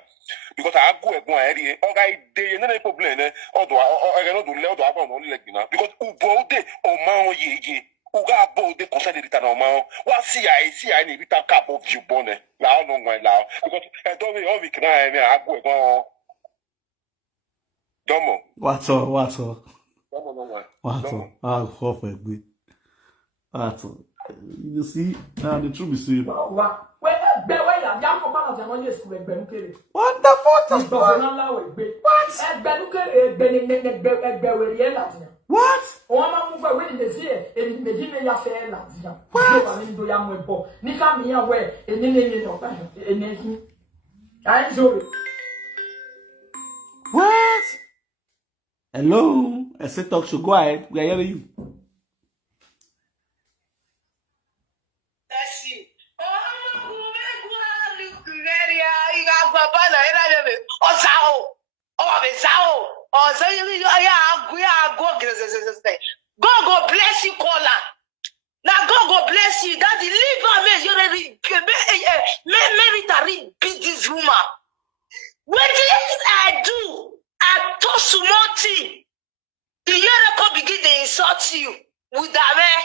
Because I go egun area, or I dey no problem eh. Odo I no do le odo aba no le gbina. Because ubo de o ma o ye. Uga bo de concern Rita na ma. Wa see I ni Rita cap of you bone. La no ngwan la. Because I don't be all week na I go egun. Domo. What's up? Domo no ngwan. What's up? I'll cough a bit. What's up? You see, now the truth is serious. What the fuck? What? What? Hello? I said talk show. Go ahead. We are hearing you. God bless you, caller. Now God bless you. That deliver me. You beat this woman. What did I do? I told small thing. The Iyore begin to insult you with that man.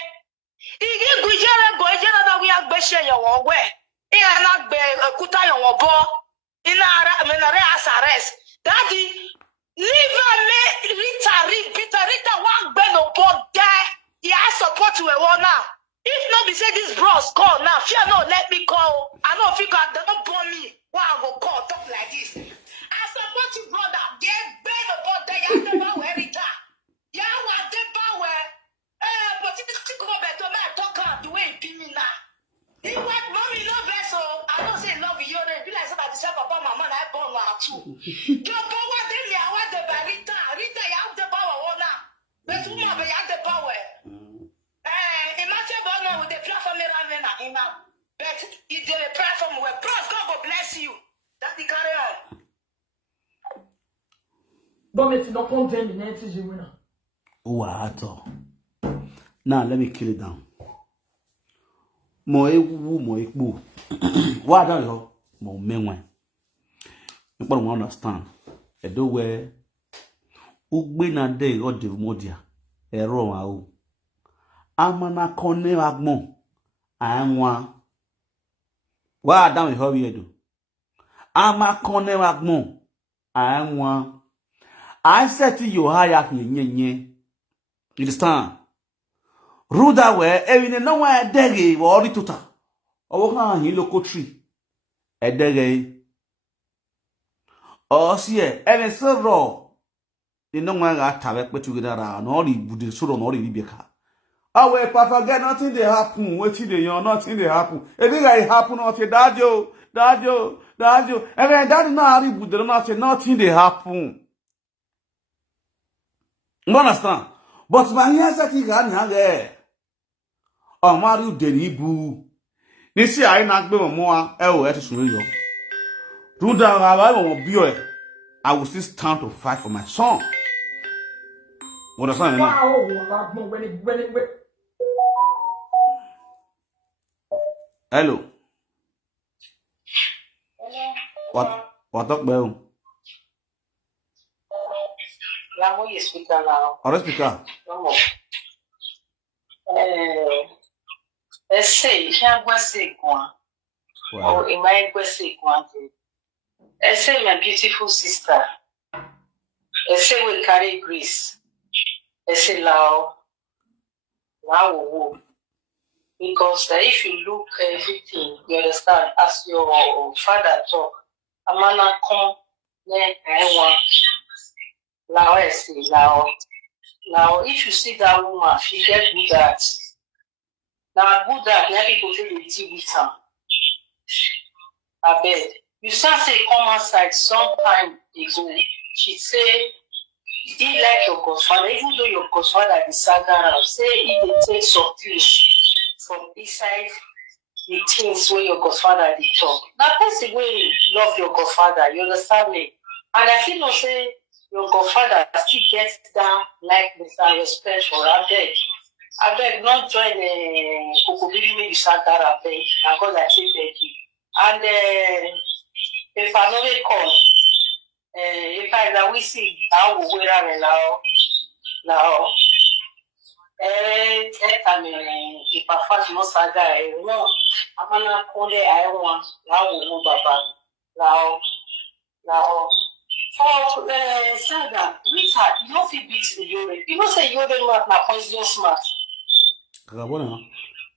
Igi Iyore go that we are bashing your way. Ina not be kuta your bo. Ina arrest. Daddy, leave me Rita one bend upon there. Yeah, I support you now. If not be say this bros call now, fear no let me call. I don't think I don't born me. Why I go call talk like this? I support you, brother. Get bend upon there. You never wear it. Yeah, I did power. But it's still go better. Man, talk out the way you me now. He want mommy love vessel. I don't say love you. Be like somebody say papa, mama, I born one too. Your power, then you want the Rita. Rita, you have the power now. But you have the power. Imagine about with the platform around now. But if the platform where bros, God will bless you. That's the carry on. Don't make it not condemn the next year. Wow. Now let me kill it down. Mo ekbu. Why don't you? Mo menwe. You don't understand. I do where ugbe na de o de modia. Ero wa o. Amana kone agbon. Anwa Why down how we do? I'm a corner magmo. I am one. I said to you, higher ye. You understand? Ruda where even no one a deggy or already tutor. Oh, can you look tree? A deggy. Oh, see, and it's so raw. You know, one got tablet, but you get around all the would so on all the Rebecca. Oh, well, Papa, get nothing they happen. What did they nothing they happen? A thing I happen not your dadio. And then that is not how would not say nothing they happen. You understand? But my ears I think I have oh, Mario Denibu. This year I not be more. Oh, that is real. Do that, I won't be here. I will still stand to fight for my son. What does that mean? Wow, Hello. What up, Bell? Lamo you speaker now. Or speaker? No. Let's say you can't go say one. Or it might go say one. Let's say my beautiful sister. Let's say we carry grace. Let's say Lao. Because if you look everything, you understand, as your father talk, a man come, I want. Now I say, now, if you see that woman, she get good at. Now, good at, let people feel the deal with her. I bet. You start say, come outside sometime ago. She say, he like your godfather, even though your godfather is saga, say he dey take some things from inside the things where your godfather did talk. Now, that's the way you love your godfather, you understand me? And I feel no say your godfather still gets that likeness and respect for I beg, not join the Kokobiri me you saga, I beg, and God I say thank you. And if I know they call, if I we see how we wear now. If I find no saga, no, I'm not calling I want now we baba now. For saga, Rita, you know if you beat the Iyore. You know say Iyore man na poisonous man. Kakabona.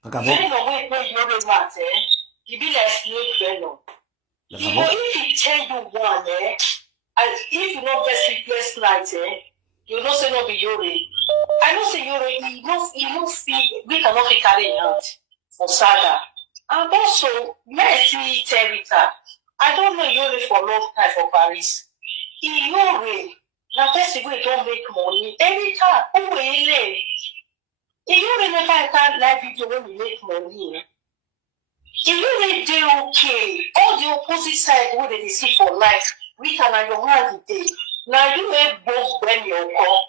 Very no way no Iyore man, he be like snake venom. You know if he tell you one, and if you know best sleepless night, you know say no be Iyore. I know say Iyore, you know feel we cannot carry out for saga. And also, Messi tell Rita, I don't know Iyore for a long time for Paris. Iyore, now that's the way don't make money. Anytime, who will Iyore never can live video when we make money. Iyore they okay. All the opposite side what they see for life, we can have your hand day. Now you make both when you come.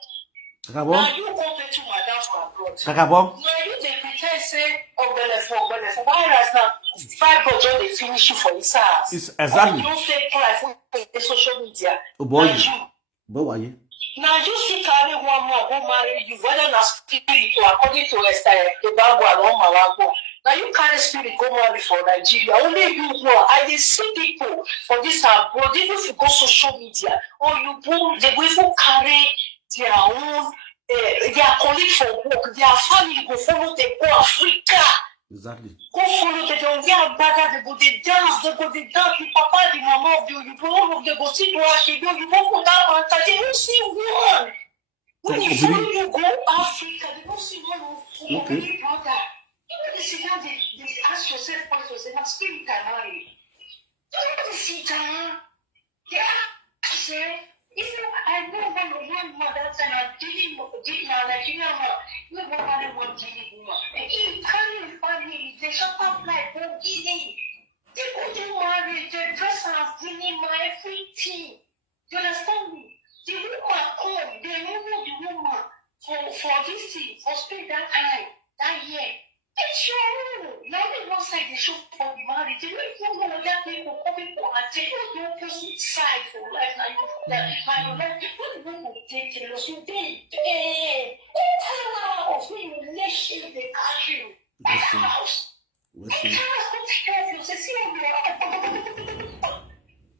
Now you go to madam for abroad. Now you they pretend say for why now 5 months they finish you for his house. It's exactly. You don't fake life on the social media. Oh boy. Now you see carry one more go marry you, whether not spirit or according to the Bible and all my. Now you carry spirit go marry for Nigeria. Only you know. I dey see people for this abroad, even if you go social media or you go, they go even carry their own their colleague for work, their family go follow them go Africa. Exactly. Go follow them, they get better, they go they dance, the papa, the mama of you all of them go see what she do, you go put that on, they don't see one. When they follow you go Africa, they don't see one of any brother. You know they sit down, they ask yourself questions, and spirit can marry. You know they sit down, they ask even I know one mother and I'm dealing with Nigerian man, you know one dealing woman. And he carry family, they shut up like one guinea. They go to marry, they dress as guinea, everything. You understand me? The woman come, they remove the woman for this thing, for spend that time, that year. It's your own. Now they one side they show for the marriage. They don't even know that people coming for a day. You don't opposite side for life. Now you now life. What do you take to lose? You did. House. We will let you the country. House. Let's see.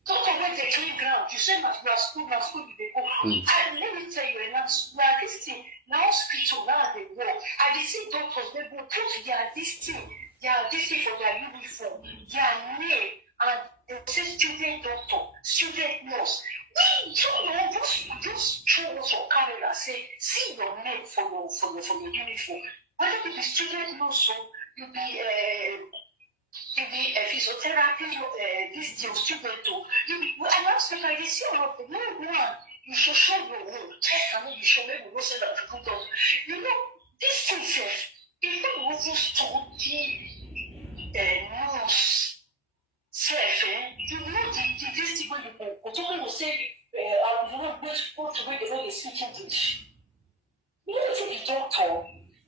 Don't forget the clean ground. You say must school, you dey go. And let me tell you, now this thing, now hospital, now they work. And they see doctors, they go put this thing for their uniform, their name, and they say student doctor, student nurse. Just show us your camera, say, see your name for your uniform. Whether you be student nurse, you be a physiotherapy, this your student, you be an aspect like this, you should show your own. I mean, you should make me say that people don't. You know, this thing says, if you want to study nurse, you know this thing when you go, but someone will say, I don't know to where they speak English. You know, it's the doctor.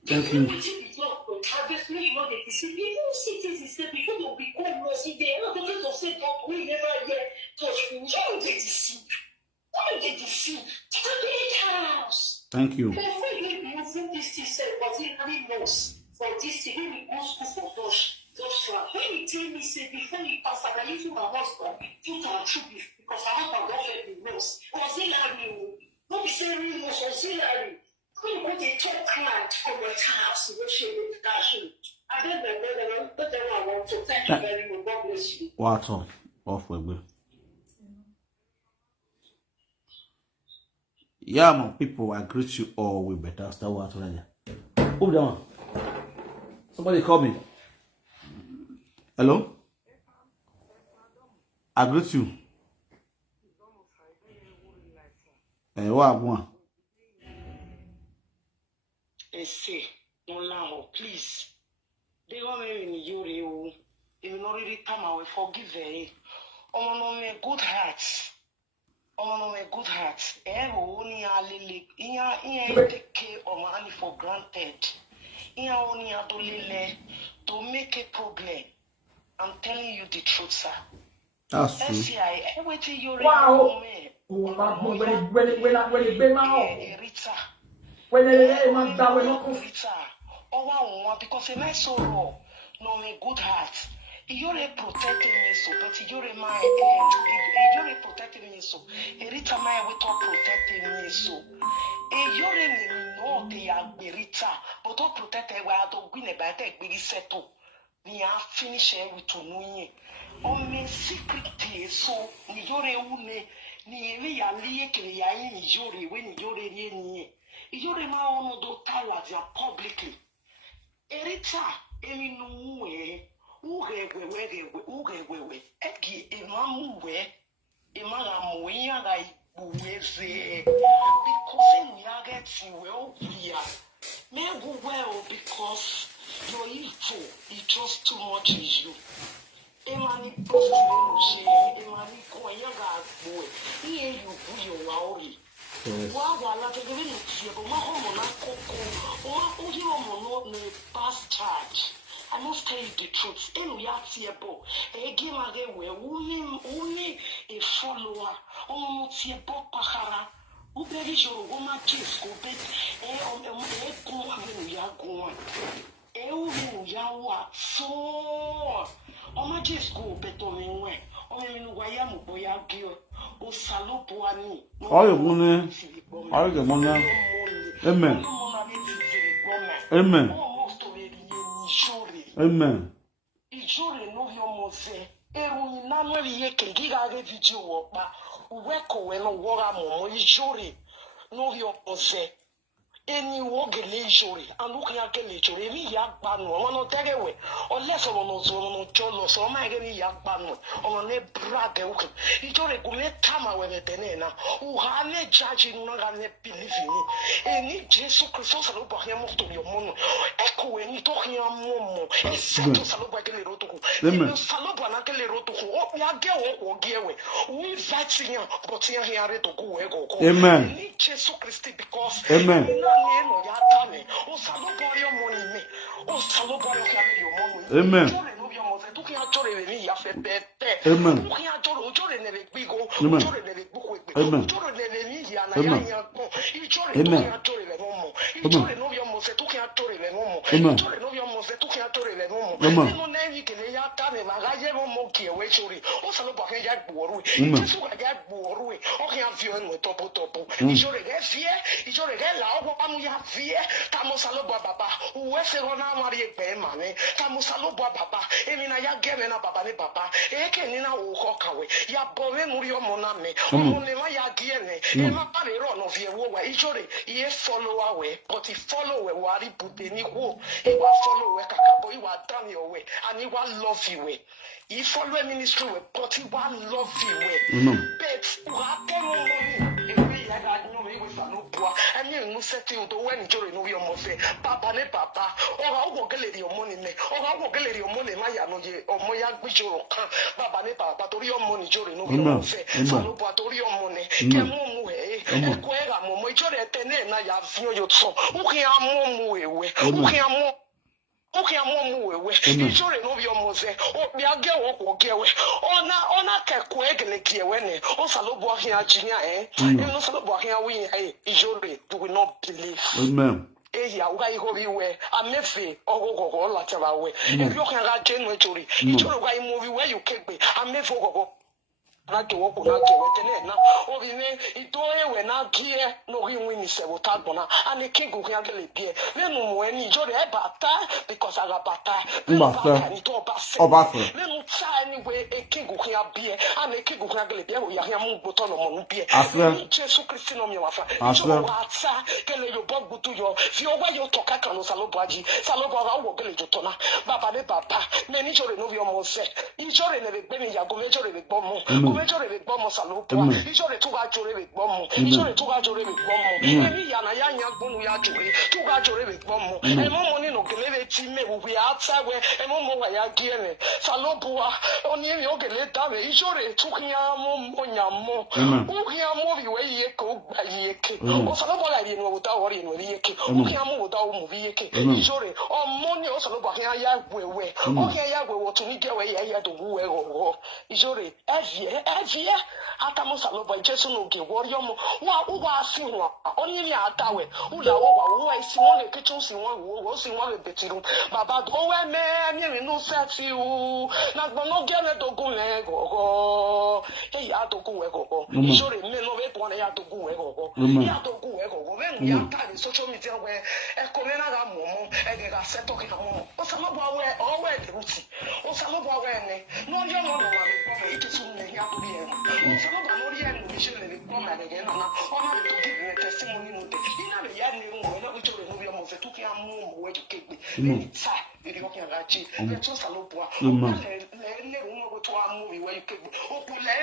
Thank you. Obviously, you know, they see people see things before you become nurse. They are not going to say, "Doctor, we never yet touch me." You they deceive. Why they deceive? It's a house. Thank you. Before you using this thing, say, "Was it really nurse for this thing?" When we go school for those when you tell me, say, before you pass, I can use my husband to contribute because I have a girlfriend with nurse. Auxiliary, not be saying real nurse, auxiliary. When you go to talk client from your house, you should be that. I don't know, but then I want to thank you very much. God bless you. What's off with. Yeah, my people, I greet you all with better start what already. Who down? Somebody call me. Hello? I greet you. Hey, what I want? They say, don't laugh, please. They want me in Iyore. They will not really come away, forgive them. Oh, no, good hearts. Oh, no, good hearts. Only a lily. Take care of money for granted. Only a dolile to make a problem. I'm telling you the truth, sir. That's true. Wow. When it be my Rita. when they man that we not Rita. Oh, because a nice sorrow. No, me good heart. Iyore protecting me so, but Iyore my Iyore protecting me so. Rita my we talk protecting me so. Iyore me no they are Rita, but all protected where I don't win about that big settle. Me a finish with Tunui. On me secret so Iyore une ni we ya liye kle ya ni Iyore when Iyore ni. Iyore ma ono do tala dia publicly. Rita emi no we egi emamuwe emalamu yaga ibuweze because in yageti well me go well because your evil is just too much in you. Emani post emani ko yaga boy iye you bu your worry. Wala te gebe no tie ko ma homo na koko o ma o homo no past charge. I must tell you the truth. And we are tearable. Again, we only a follower. Oh, tearable, Pahara. Who buries your woman kiss, go bed. Go when we are going. When we are so. Oh, my kiss go bed on me way. Oh, in Wayam, boya girl. Oh, Salopuani. All your money. All your money. Amen. Amen. Amen. Ijore no vyo mose. Eru na no ye kengiga ge video wo pa. Weko we no wora mo ijore no vyo mose. Eni wo gele ijore anu kan gele ijore mi ya gba no won no terewe. O le so no so no jolo so ma ge ni ya gba no. O ne brag e wo. Ijore go le tama we ne tenena. U ha ne judge no ga ne believe ni. Eni Jesu Christ so lo ba ye mo to yo mo. Eko we ni to ya mo. Ese salo ba gele roto ko. Eni salo ba na gele roto ko. O ya ge wo ge we. We fight him but here he are to go we go. Amen. Eni Jesu Christ because Amen. Amen. Amen. chore le mo no na yi kele ya ta me ma ga ye mo ki e we chore o sa lo bo kan ya gboru Jesu ga ya gboru o kan fi o no topo chore ge fie chore ge la o pa mu ya fie ta mo sa lo bo baba o we se ro na mari e pe ma ne ta mo sa lo bo baba e mi na ya ge me na baba ne baba e ke ni na o ko kawe ya bo me muri o mo na me o mo ne ma ya gie ne e ma pa le ro no vie wo wa chore ye follow awe but he follow we wari bude ni wo he wa follow we kakabo he wa down your way and he wa love you way he follow ministry way but he wa love you way but wa tell me e ya ga no me we fa no boa and you set you do when jore no we o mo fe baba ne baba o ga wo gele ri o mo ni me o ga wo gele ri o mo le ma ya no ye o mo ya gbi joro kan baba ne baba torí o mo ni jore no we o mo fe fa no boa torí o mo ne ke mo mu e ko e ga mo mo jore tene na ya fio yo so uki amomu ewe uki amomu ewe ijore no bi omoze o bi age wo ko gewe ona kekwe egele kiewe ne o salobo ahia jinya no salobo ahia wi ijore do we not believe amen eya uga ihobi we amefe ogogogo la taba we ebi okan ga jenu ejori ijore uga imovi we you kegbe amefe ogogo na ke wo ko na ke we tene na o bi me ito ewe na kie no ri win se wo ta gbona ani kingu kan gele bie le nu mo eni jore e bata because aga bata ni to ba se le nu cha ni we e kingu kan bie ani kingu kan gele bie wo ya hia mu gboto no mo nu bie Jesu Kristi no mi wa fa jore wa ta kele yo bo gutu yo fi o wa yo to ka kan no salobo aji salobo ga wo gele joto na baba ne papa me ni jore no bi o mo se jore ne be gbe mi ya go me jore be gbo mo jore be gbo mo salobo jore tu ga jore be gbo mo jore tu ga jore be gbo mo eni ya na ya nya gbonu ya jore tu ga jore be gbo mo e mo mo ni no gele be ti me wo ya tsa we e mo mo wa ya gie ne salobo oni mi o gele ta me jore tu kia mo nya mo o kia mo bi we ye ko gba ye ke o salobo la ri no ta ori no ri ye ke o kia mo ta o mu bi ye ke jore o mo ni o salobo kia ya gwewe o kia ya gwewe tu ni ge we ya do wu we go jore evie atamusa lo boy Jesu no ge warrior mo wa si ho oni ni atawe ula wa isi won le kitchen si won wo si won le betiru baba do we me mi nu seti u na gbo no ge le dogun le gogo e ya dogun we gogo jore me no be to na ya dogun we gogo ya dogun we gogo we nu ya ta ni social media we e ko me na ga mo e ge ga seto ki mo o sa mo bo we o we druti o sa mo bo we ne no yo no no wa mi ko ite su ne ya ko bi e o sa mo ba no ri e ni se le ko ma ge na o ma le to give me testimony mo te ina me ya ni mo na ko to no bi mo fe tu ki amu mo we kegbe sa e di ko ki ga chi e to sa lo bo le mo go to amu bi we kegbe o ko le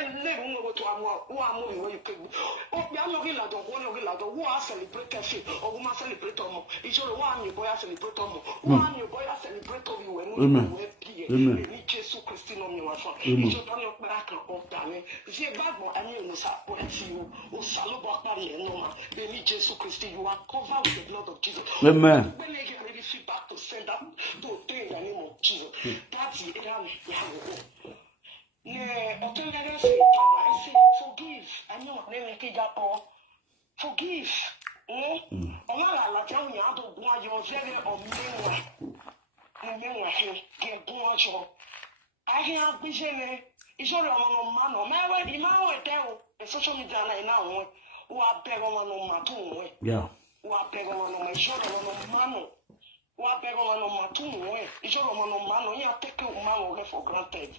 mo go to amu bi we kegbe o bi amu ri la do wo a celebrate cafe o wo ma celebrate mo ijoro wa mi boy a celebrate mo wa mi boy a celebrate bi we no we pie ni Jesu Kristi no mi wa so ijoro ni o pe aka o ta ni je gbagbo ani no sa po ti o salobo apari e no ma ni Jesu Kristi you are covered with the blood of Jesus amen when you get ready feedback to send up to in the name of Jesus that's the area ya go ne o tun ga say baba I say forgive I know na me ke japo forgive ọlọ́run àlàjá òyìn àdógún ayọ̀ ọ̀zẹ́rẹ́ ọ̀mẹ́wà gẹ̀gún ọjọ́ ahịa agbịjere ìṣòro ọmọ mmanụ mẹ́wẹ́ ìmáwọ̀ ẹ̀dẹ́ o social media náà iná àwọn wà bẹ̀rẹ̀ wọn nù màtó òun wà bẹ̀rẹ̀ wọn nù ìṣòro ọmọ mmanụ wà bẹ̀rẹ̀ wọn nù màtó òun ìṣòro ọmọ mmanụ yẹn àtẹ́kẹ́ mmanụ rẹ̀ for granted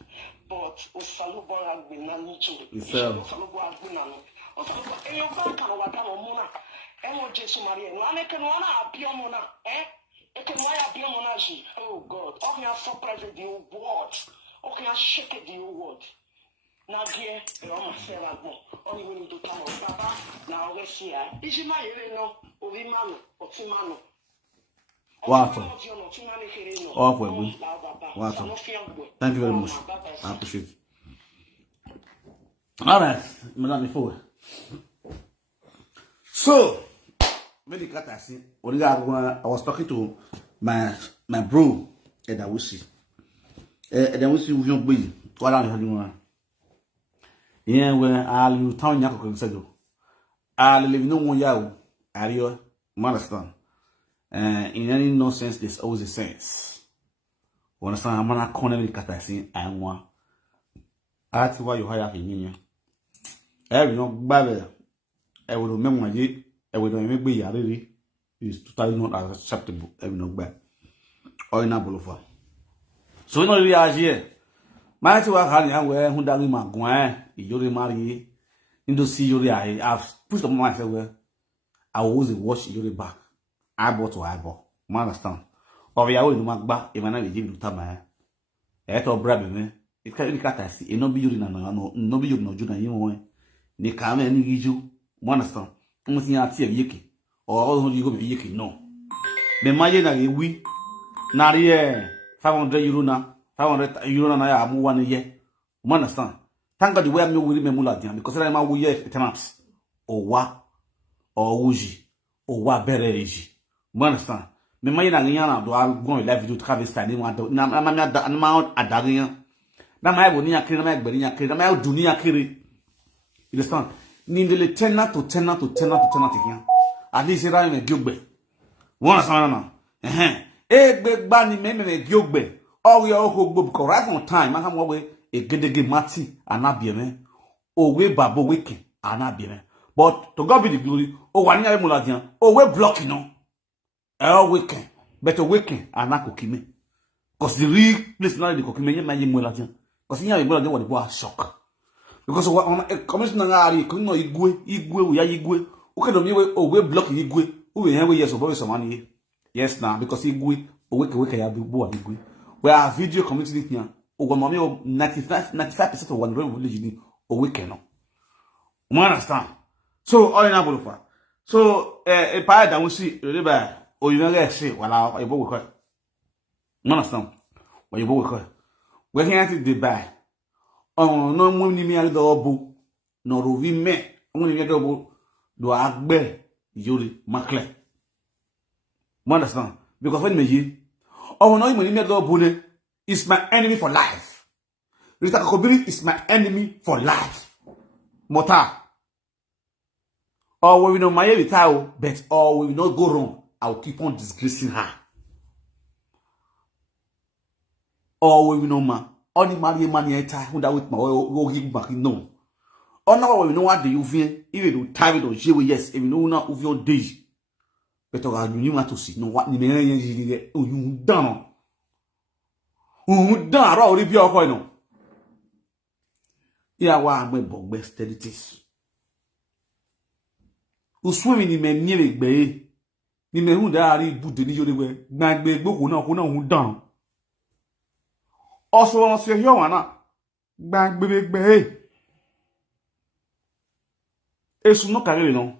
but òsàlùbọ̀ àgbẹ̀ náà níjòrò òsàlùbọ̀ àgbẹ̀ náà òsàlùbọ̀ èèyàn bá kàn wà dáwọn mú náà ẹ̀wọ̀n Jésù Maria ẹ̀nu alẹ́ kẹ́nu wọn náà bí ọmọ náà ekenu wọn yà bí ọmọ náà jì oh God ọkùnrin surprise the whole world ọkùnrin shake the whole world na díẹ̀ ẹ̀rọ máa fẹ́ ra gbọ̀n ọ̀nà ìwé ni dòtà mọ̀ bàbá na ọ̀rẹ́ sí à ìjì máa yẹrẹ náà orí mánu ọtí mánu Water. Oh, water. Thank you very much. I appreciate it. All right, Madame forward. So, I was talking to my bro, Edawusi. Edawusi, we don't be. What are you doing? Yeah, when I'll town Yako said, I'll live no one yaw, Ario, understand. In any nonsense, there's always a sense. Understand? I'm not calling Katasi and one. That's why you hire him. Every no Babel. I will remember it. I will remember Yari is totally not acceptable. Every no bad. Or in a bolofa. So no really here. My two are having where who doesn't Maguire, Iyore marry. Into see Iyore, I've pushed on myself where I always watch Iyore back. Eyeball to eyeball. You understand? Or we are going to make back if I never give you time. Eto brother me. It can't be cut as it no be you no be you no Juna you. Ni come and you. You understand? Almost in a tea of yiki. Or all you go be yiki no. Me maye na we. Na ye 500 euro na 500 euro na ya mu one year. You understand? Thank God the way me will remember that because I am we year tenants. O wa or uji or wa bereji. You understand? Me maye na ngina do I go live video to have this time na ma adarian. Na ma ebo ni akiri na ma egberi ni akiri na ma do ni akiri. You understand? Ni ndele tenant to here. At least ira me giogbe. You understand na? Egbe gba ni me giogbe. All your ogbo because right on time ma come we egedege mati anabieme. Owe babo weke anabieme. But to God be the glory. O wa ni aye muladian. O we block no. Weekend, better weekend, and not cooking. Because the real place now the cooking, you may be because you know what the boy shock. Because on a commissioner, couldn't know Igwe, we are Igwe, who can only we block Igwe, who will have years of always some money. Yes, now, because Igwe, wake, I have boy Igwe. We are video community here, over mommy 95% of one religion or weekend. You understand? So, all in Abulufa. So, a pie that we see, remember. Or you never say, well, I will cry. No, understand? What you will cry. We're here to buy. Oh, no, money me a double. No, we met. Only me a double. Do I bear Yuri Maclay? You understand? Because when me, oh, no, money me a double is my enemy for life. Rita Kobiri is my enemy for life. Mota. Or we know my retire, but or we will not go wrong. I'll keep on disgracing her. Or we know ma. Only marry money who that with my will give back no. Or now we know what the UV, even do time it or she yes, if you know not of your days. But I knew not to see no what the man you done. Who done already be your coin. Yeah, why I'm going best sterilities. Who swimming in my nearly bay. Ni me hu da ari bu de ni Iyore we gbagbe gboko na ko na hu dan oso won se yo wan na gbagbe gbe esu no kare no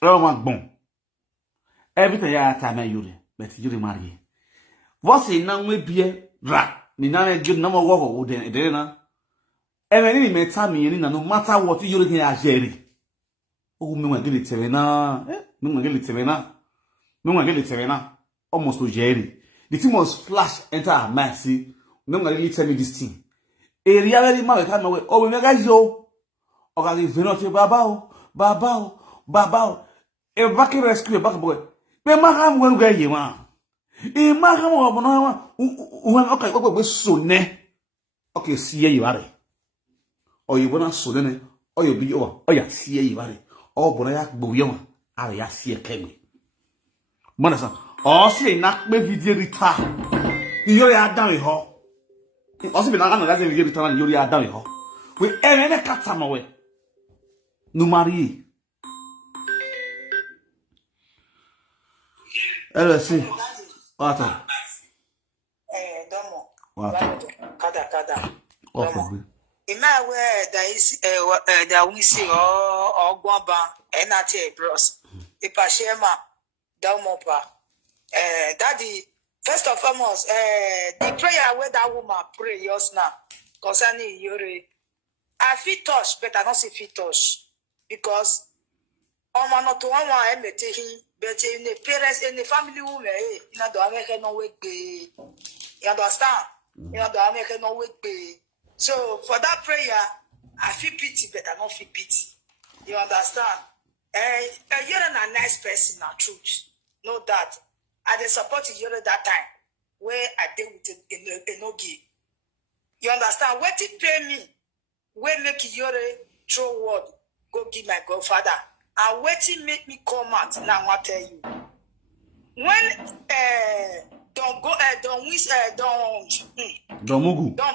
ro ma gbon everything ya ta me Iyore but Iyore marry vosi na nwe bie ra mi na me give na mo wo de na e ni me ta mi ni na no matter what Iyore can ya jeri o mi wa gele tebe na no get it Serena. Almost to Jerry. The thing must flash enter her mind. See, no one really tell me this thing. A reality man come away. Oh, we make yo. Okay, if you not babao. A back rescue back boy. Me maham when we ye man. E maham o bono okay, we so ne. Okay, see you are. Or you wanna so ne. Or you be over. Oh yeah, see you are. Oh, bono ya gbo ye man. Are ya see a kegwe. Manasa, oh, say, not me video rita. Iyore are down with her. Also, be not another video return, Iyore are down with her. We ain't cut some away. No marry. Let's see. What? Domo. What? Kada. Off of me. Ima where there is there we see or gwamba enate bros. Ipashema Domopa. Daddy, first and foremost, the prayer where that woman pray just now concerning Iyore. I feel touched, but I don't see feel touched because not to one but in the parents in the family woman, you know, the American no way. You understand? You know, the American no way. So for that prayer, I feel pity, but I don't feel pity. You understand? You're a nice person, now truth. No doubt. I support Iyore that time. where I deal with Enogi. You understand? What it pay me? Where make Iyore throw word, go give my godfather. And what it make me come out, now I tell you. When don't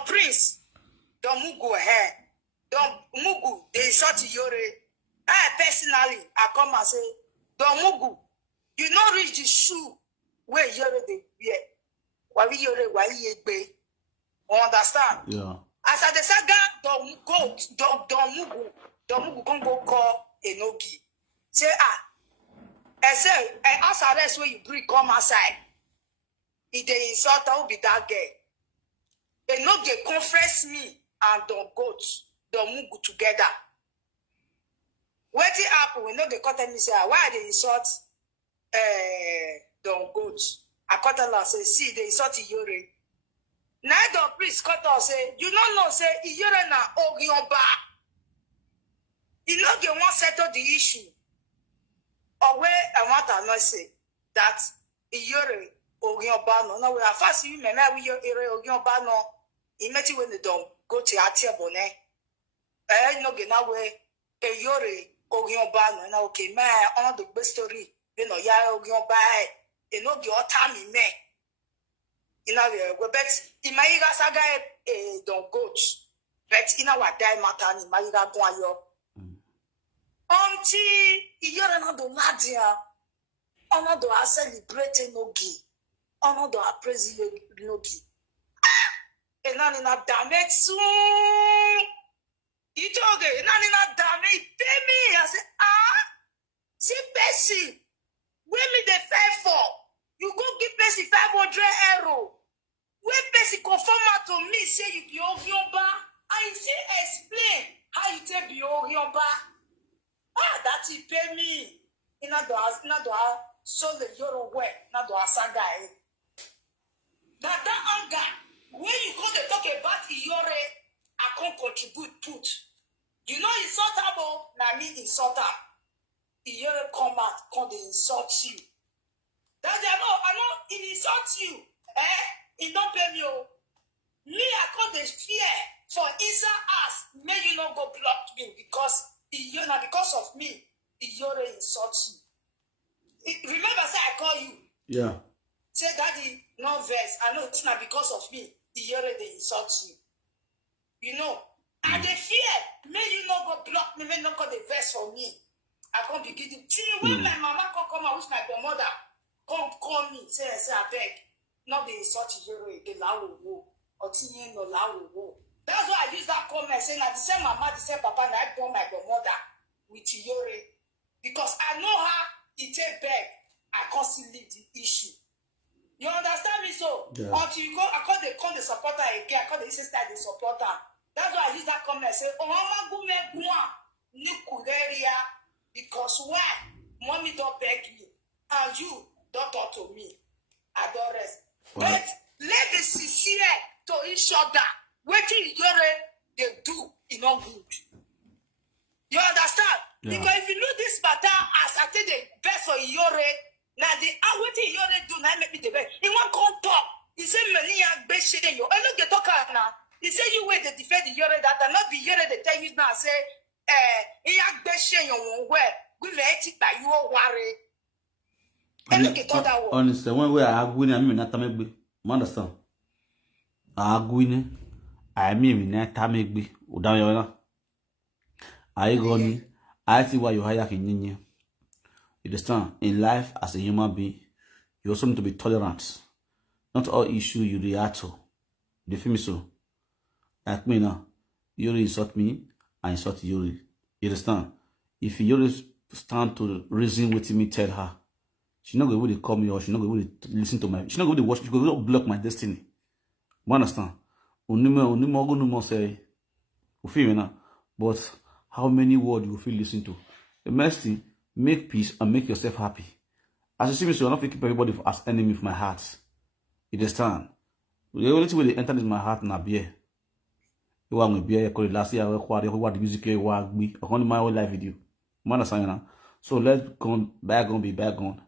Prince, don't Mugu hair, don't Mugu, they shot Iyore. I personally, I come and say, don't Mugu, you not reach the shoe where Iyore they wear. Why Iyore, why ye be? Understand? Yeah. As I the saga, don't Mugu can go call Enogi. Say, I say, as I rest where you bring come outside. If they insult, I will be that girl. Enogi confess me and don't Mugu together. What it happen? We know they cut me say, why they insult don't goat? I cut her say, see, they insult Iyore. Now the priest cut her say, you don't know, say, Iyore na Ogionba. You know they won't settle the issue. Or where I want to not say that Iyore Ogionba no. Now we are fast you may not Iyore Ogionba no. He met you when they don't go to Atia Bonnet. No get now where Iyore Ogionba no. Now okay, man, on the best story. You know, ya Ogionba. You know, your time in me. You know, but in my saga, don't go. But in our die matter, in my go until Iyore na do nadia, ono do a celebrate Enogi, ono do a praise Enogi. Enani na damage soon. Itoge, enani na damage. Pay me. I say, see Bessie. Where me the fair for? You go give Bessie 500 €. Where Bessie confirm to me say you be Ogionba, I say explain how you take be Ogionba. That he pay me. Ina do so the Euro way, not do a saga. That anger, when you go to talk about Iyore, I can't contribute put. You know insultable, na me insulter. Iyore come out, come they insult you. That I know, he insult you. He don't pay me. Me, I call the fear for inside us. May you not go block me because because of me, Iyore insults you. Remember, say I call you. Yeah. Say daddy, no verse. I know it's not because of me. Iyore they insult you. You know, and the fear, may you not go block me, may not go the verse for me. I can't be giving. See, when my mama come out with my grandmother, come call me, say I beg. Not the insult Iyore, the law wo, or tinye no law wo. That's why I use that comment saying that the same mama, the same papa, and I born my grandmother with Iyore. Because I know how it take back, I can't still leave the issue. You understand me? So until you go, I call the supporter again, I call the sister the supporter. That's why I use that comment say, oh mama go me gua nikuleria because why mommy don't beg me and you don't talk to me. I don't rest. But let the sincere to each other. What Iyore they do is not good. You understand? Yeah. Because if you know this matter as I take the best for Iyore, now the what Iyore do now make me the best. He won't come talk. He say many are best you. I look the talker now. He say you wait to defend Iyore that not be Iyore they tell you now say he are best you where we let it by you worry. I look at that one. Honestly, when we are going, I mean not to make understand. I going. I mean, na tamig be udaw yo. I goni. I see why you hire kinyi. You understand? In life, as a human being, you also need to be tolerant. Not all issue you react to. You feel me so? Like me now, Iyore insult me, I insult Iyore. You understand? If Iyore stand to reason with me, tell her, she not going to call me or she not going to listen to my. She not going to watch. She going to block my destiny. You understand? Unimo say, but how many words you feel listen to? The best thing, make peace and make yourself happy. As you see me, so I don't keep everybody as enemy of my heart. You understand? The only thing they enter in my heart na beer. You want me beer? Because last year I recorded the music you want me. I want my whole life video. You understand now? So let's go back on be back on.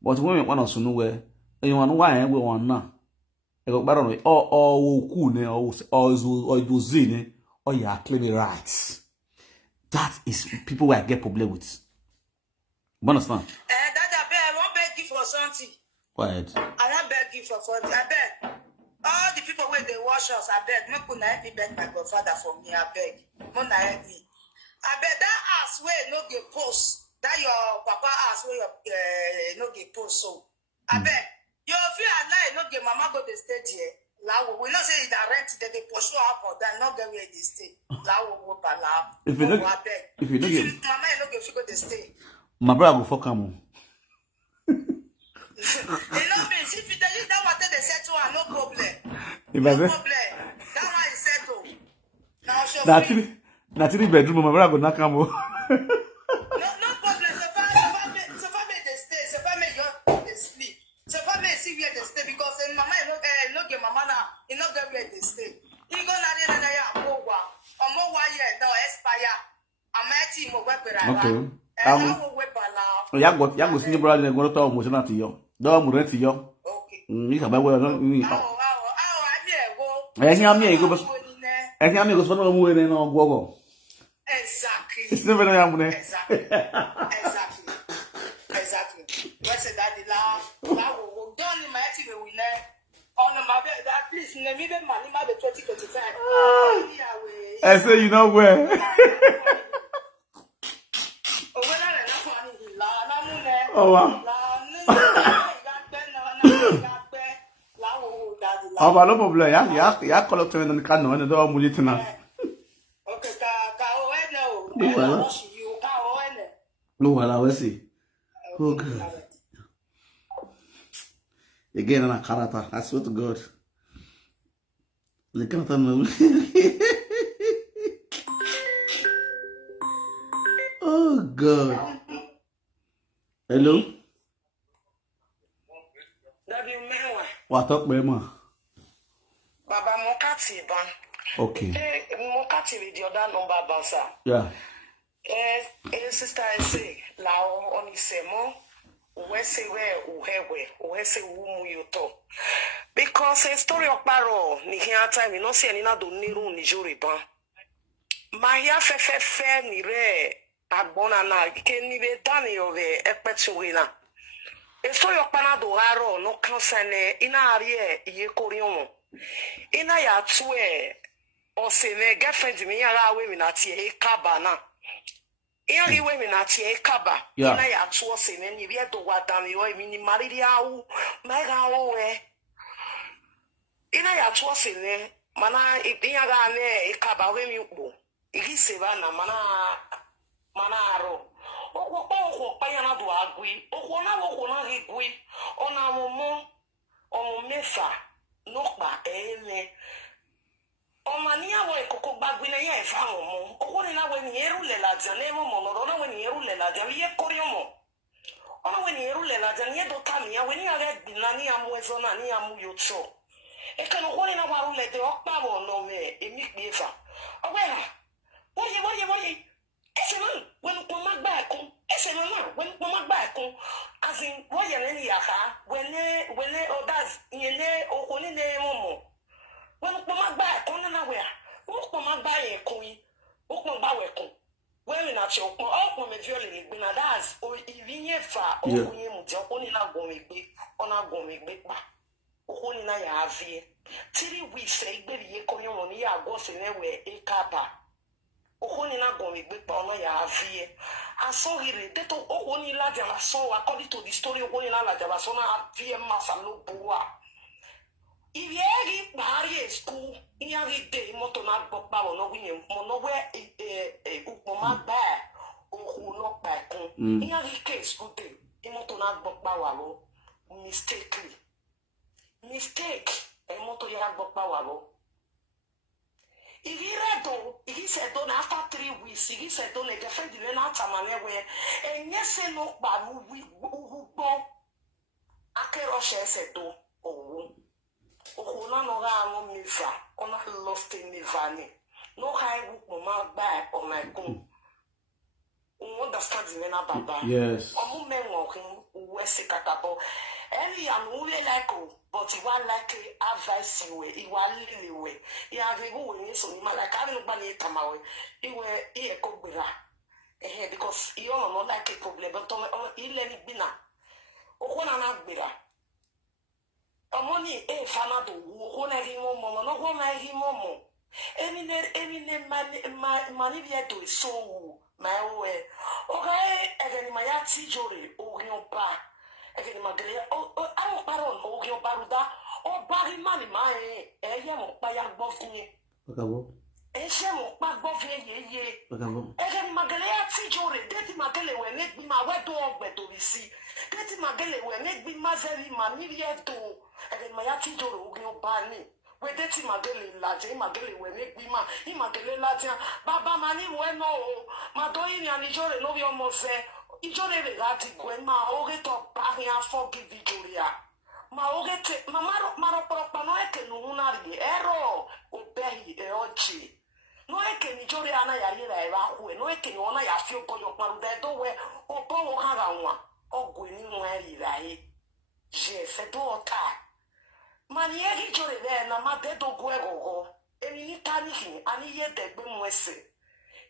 But when we want to know where you want why we want now. ego baron or ku ne or zine or you are claiming rights. That is people where I get problem with. You understand? That I beg, I won't beg you for something. Quiet. I won't beg you for something. I beg. All the people where they wash us, I beg. No could help me beg my godfather for me, I beg. Mona help me. I beg that ass where no get post. That your papa ass where your no get post. So I beg. You feel alive, no get mama go the state here. We not say that rent that they pursue up or that not get where they stay. If you don't get mama, you no get figure the stay. My brother will fuck him. You know me, if you tell you that what they settle, no problem. If No I say problem. That one is settled. Now show me. That's in the bedroom. My brother will not come. No problem. So far make they stay. So far make you sleep. So far make see where they stay because mama no get mama now. You not get where they stay. You go na there ya mowa. O mowa here now expire. Amati mo gba pera. Okay. Ya go see brother they go to emotional to you. Do mo rent you. Okay. You can buy well no. I Ẹ amigo sọ no mu ene no gwogo. Exactly. It's never no ya mu ne. Exactly. What's that the la wo don in my team we ne on my bed at least ne me be money ma be 2025. I say you know where. Oh wow. Oh, but no problem. Ya collect me on the card no and do am with na. Okay, ka No, wala we see. Oh God. Again on a character. I swear to God. The character no. Oh God. Hello. What up, Mama? Baba Mokati ban. Okay. Mokati with the other number bansa. Yeah. Sister I say lao oni semo we say we say umu yuto. Because a story of paro ni here time we no see any na do niru ni joriban. Mahia fe ni re agbona na ke ni be dani ove epetuwina. Esto yo pana do haro no kansane ina arie ye koriomo. Ina ya tue o se me girlfriend mi ya we mi na tie kaba na. Ina ri we mi na tie kaba. Ina ya tue se me ni bi do wadami o mi ni mariri awu mega o we. Ina ya tue se me mana idinya ga ne kaba we mi upo. Igi se ba na mana aro. Okwo payana do agui okwo na rigui ona momo omefa nokpa ene omania wo ekoko gbagui na ya efa momo okwo ni na we ni eru le la jane mo monoro na we ni eru le la jane ye koriomo ona we ni eru le la jane ye do kamia we ni ale binani amuezo na ni amu yocho e kana okwo ni na waru le de okpa mo no me emi gbefa owera woye Eseman, when Poma back, Eseman, when Poma back, as in Royal Yaka, when others, Yene, or Honey Momo. When Poma back, on anywhere, walk Poma by a coin, walk on Baweko. When not your all me violate, Benadas, or even ye far, or Mujo, only not going big, on our going big back. Only I have here. Till we say, baby, ye coming on here, goes in anywhere, a capa. Ohoni na go me gbe pa ona ya avie aso hire deto ohoni la jala so according to the story ohoni la jala so na avie masa lo boa ivieri bari school inyari de moto na gbo pa no winye mo no we upoma ba ohu no pa kun inyari ke school de moto na gbo pa wa lo mistake moto ya gbo pa wa lo. He said, after 3 weeks, he said, don't let the friend in an atamane where, and yes, no, but we go. Akeroshe said, oh, no, miva, on a lost in Nivani. No high book, mama, back on my gun. Understand the Baba. Yes. Omu men walking, West Catabo. Any and only like but you want like advice you he want lily way. He have a go in so like I don't know come away. He were here cobra. Because you don't know like a problem, but he let it be now. Okona na gbera. Omoni e fana do okona ri mo mo no go na ri mo mo. Eni ne mani via do so my way. Okay, egeni mayati jore ogyon pa. Egeni magere o aro paron ogyon paruda o bari mani mai eye mo pa ya gbo fun. Akabo. Ese mo pa gbo fun ye. Akabo. Egeni magere ati jore deti magele we ne gbi ma we do ogbe to bi si. Deti magele we ne gbi ma zeri mani via do. Egeni mayati jore ogyon pa ni. We deti magele laje magele we ne gbi ma I magele laje baba mani we no mado ini anijore no bi omo se ijore le lati gwe ma oge to pari afo give Victoria ma oge te maro propa no eke no hunari ero obehi e ochi no eke nijore ana ya ira e ba ku no eke no na ya fi oboyo paru de do we obo wo hara nwa ogwe ni nwa ira e je se do ota mani egi jore de na ma de do gwe gogo eni ni tani hi ani ye de gbe mwese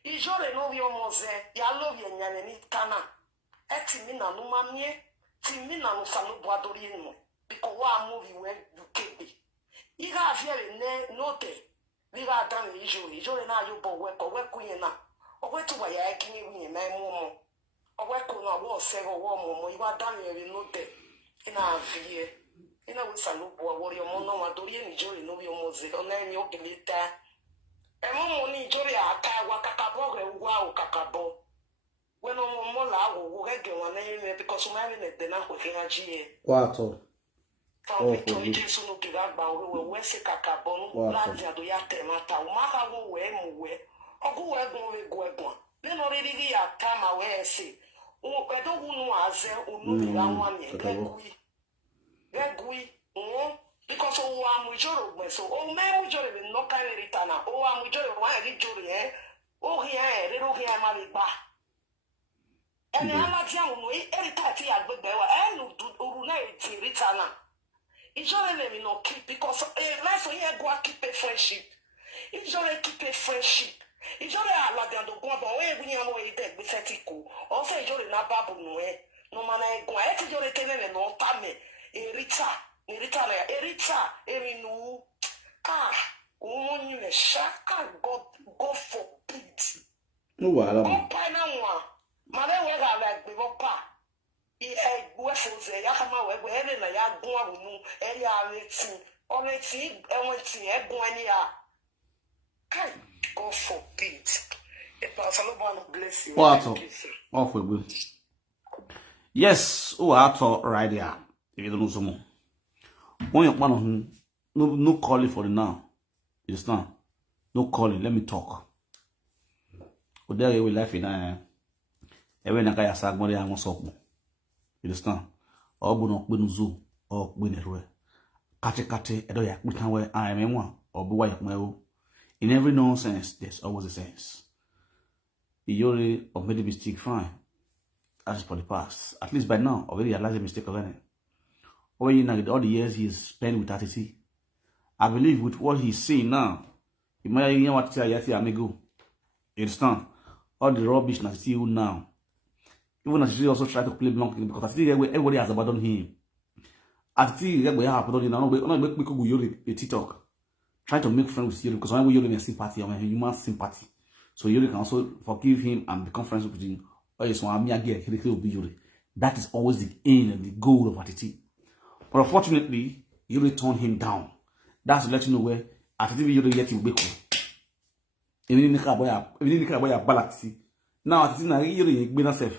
ijore no bi omoze ya lo bi enyane ni kana eti mi na no mamie ti mi na no sanu boadori enu biko wa movie we ukebe iga afere ne note bi ga dan ijore na yo bo we ko yen na ogwe tu wa ya ekini wi na emu mo ogwe ko na wo se go wo mo iwa dan ye note ina afie ina we sanu bo wori omo no wa dori enu ijore no bi omoze ona ni ogelita emo ni ijore aka wa kakabo re wa o kakabo when mo la wo gege wa na ime because my name de na ko kira ji Quatro. Então, isso no que vai ba we se kakabo no la dia do ya temata o ma ka wo we mu we ogu we gun we go egun le no ri ri ya kama we se o pe do wu aze o nu ra wan ye gui because o wa mu joro gbe so o me mu joro be no ka ri tana o wa mu joro wa ri joro o ri re ro ri ma ri ba ene ala ti awon no e ta ti agbegbe wa enu oru na ti ri tana ijore le mi no keep because life here go keep a friendship ijore keep a friendship ijore ala de ando go ba o e gunya mo e de gbe setiko o se ijore na babu no no mana e go e ti jore tenene no ta me Rita Erinu Umunye Shaka God forbid. No wala. Go pa na nwa. Ma le we ga la gbe bo pa. I e we fo ze ya kama we ere na ya gun awunu e ya reti. Oreti e won ti e gun ani ya. Kai God forbid. E pa so lo bon bless you. What? Off we go. Yes, I thought right there. If you don't know someone, when you're one of them, no calling for the now. You understand? No calling. Let me talk. But there we life in every night I say money I want something. You understand? Or bono benu zoo or benere. Kate edo ya kutan we I am one or buwa ya mwe. In every nonsense, there's always a sense. Iyore or made a mistake, fine. As for the past, at least by now, already realized a mistake already. Over all the years he's spent with RTC, I believe with what he's saying now, he might even want to say Yati Amigo. You understand? All the rubbish that see you now. Even as she also try to play blank because I think everybody has abandoned him. I think we have abandoned him. We could go a TikTok. Try to make friends with you because when we have sympathy, I mean human sympathy. So you can also forgive him and become friends with him. That is always the aim and the goal of RTT. But unfortunately, you turn him down. That's to let you know where RTT you get him back. Even in the car boy balance. Now RTT na you gbena self.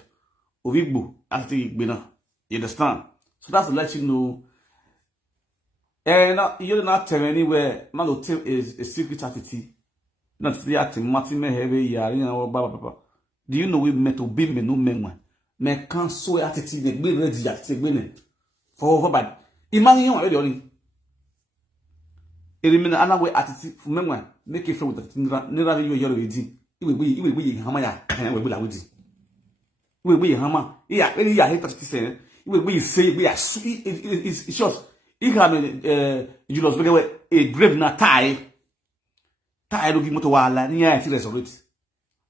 Ovigbo RTT gbena. You understand? So that's to let you know. And you're not telling anywhere. Man, the team is a secret RTT. Not the acting Martin heavy yari or blah. Do you know we met to be me no men? Me can't so attitude me be ready at the for over bad. Imagine you already on. Eliminate another way attitude for men. Make a friend with the never you already. It will be hammer. We will be hammer. Yeah, really, I hate to say. we say we are it's short. He can Julius Bege a grave na tie looking motor wala near it resurrect.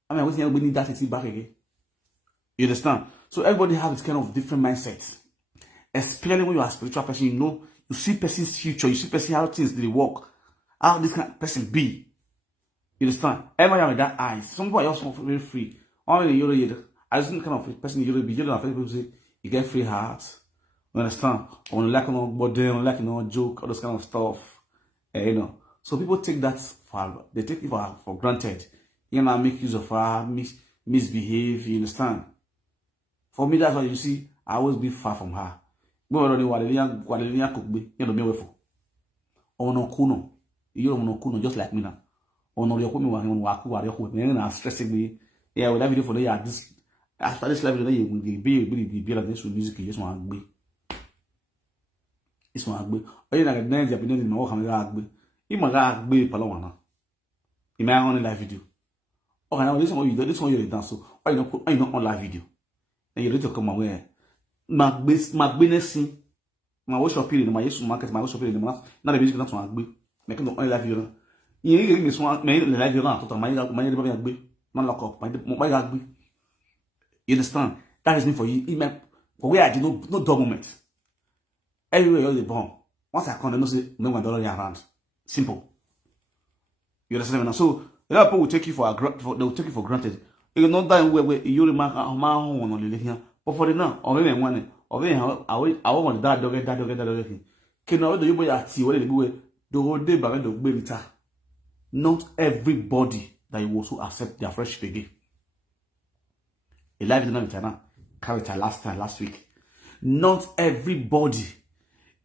I mean, we need that back again. You understand? So everybody have this kind of different mindset. Especially when you are a spiritual person, you know, you see person's future, you see person how things they work, how this kind of person be. You understand? Everybody have that eyes. Some people are also very free. Only the I just kind of person you be people say you get free heart. You understand? Or like no body, or like no joke, all those kind of stuff. You know. So people take that they take it for granted. You know, make use of her, misbehave, you understand? For me, that's why you see, I always be far from her. We already Guadalina could be, you know, me with or no kuno. You don't know kuno just like me now. Or no, you're coming when Waku are your women are stressing me. Yeah, with that video for the year, this after this level, you will be like this with music, you just want to be. It's one be. Or you like a dance, you've been in my work, you might be Palawana. You may only live video. Okay, now this one you dance so. Why you not on live video? And you need to come away. My business, my workshop period, my use market, my workshop period, not the music that's one be. Make no only live video. You give me one, may live video now. Total, my be, man lock up, my be. You understand? That is me for you. For where I did no document. Everywhere you're the bomb. Once I come, they don't say no $1 around. Simple. You understand? So a lot of people will take you they will take you for granted. You will not die where you remark my home on the here. But for the now, or maybe one, or maybe I want that dog. Can I do you boy at where the whole day by the baby? Not everybody that you also accept their friendship again. A live in the character last week. Not everybody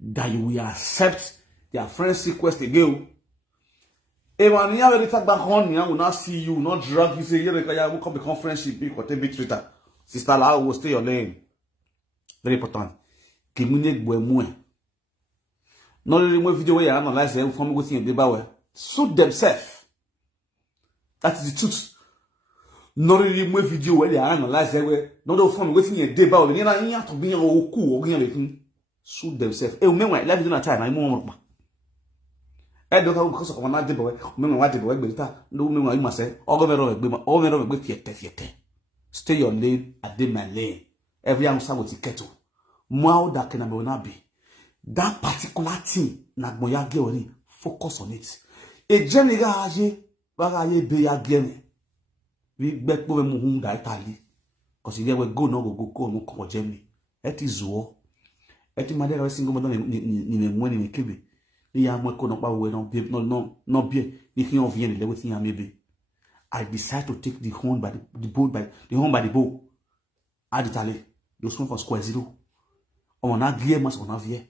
that you will accept their friends request again. When you have back on, will not see you, not drag you, say, you will come become friendship, big or big Twitter. Sister La will stay your lane. Very important. Kimune Bwemwe. Not only more video where you analyze them from within a debate. Suit themselves. That is the truth. Not only more video where they analyze them where not from within a debate. You have to be a cool or suit themselves. Eh, meanwhile, life is not time. I'm more. I don't know because of one boy, women what the boy, but no woman, you must say, all over with theatre. Stay your lane, I did my lane. Every young son with kettle. More that can not be. That particular thing, Nagmoya Geori, focus on it. A general, Bagaye be again. We bet over Muhunda Italy. Because you never go, no come Germany. It is war. It is my single mother in a kibi. I decide to take the horn by the bow. I did those one for square zero. On a gear must on a vie.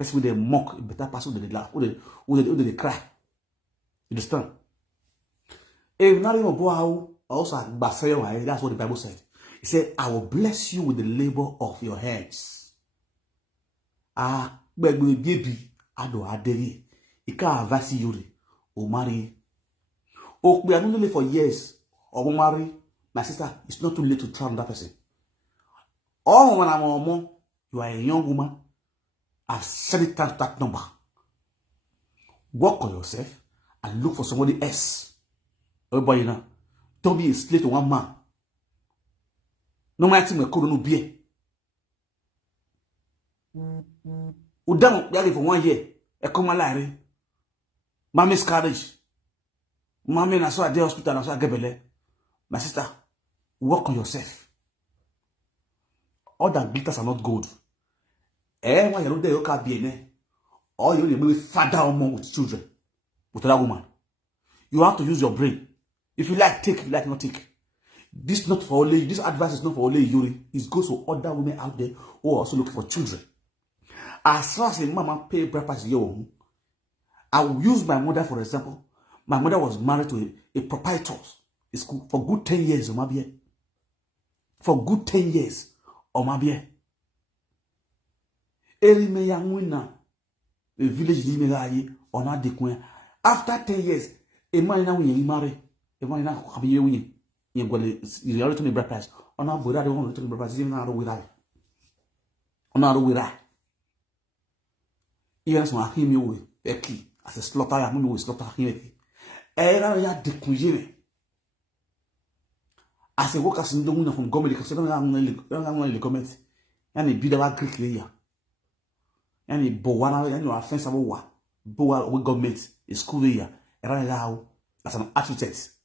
Let's with the mock, better pass with the laugh, with the cry. You understand? If not even go out, also at Basayo, that's what the Bible said. It said, I will bless you with the labor of your hands. Begbe baby ado aderi ika avasi yuri o marry o we are not only for years or marry. My sister, it's not too late to try on that person. Oh, when I'm on, you are a young woman. I've said it times that number. Work on yourself and look for somebody else. Everybody now, don't be a slave to one man. No matter what you no be. Udang yari for 1 year. E come alare. Mommy miscarriage. Mommy na so at the hospital na so gebele. My sister, work on yourself. All that glitters are not gold. When you're not there, you can't be in. Or you will be father among with children. With that woman. You have to use your brain. If you like, take. If you like, not take. This not for only. This advice is not for only Iyore. It goes for other women out there who are also looking for children. As far as a mama pay breakfast, I will use my mother for example. My mother was married to a proprietor. It's for good 10 years, Omabie. For good 10 years, Omabie. Erime ya mwina, a village limegaye, ona dekwen. After 10 years, a man now when you marry, a man now come here when you go to the breakfast. Ona bura de won to Brazil na ro wira. Ona ro wira. Even so ahimi we eki as a slaughter ya mu we slaughter ahimi. Era ya dekunjire. As a worker sin don't from government because don't have the government. Yani bi da Greek layer. Yani bowana yani offense abo wa. Bowa we government is school layer. Era ya as an architect.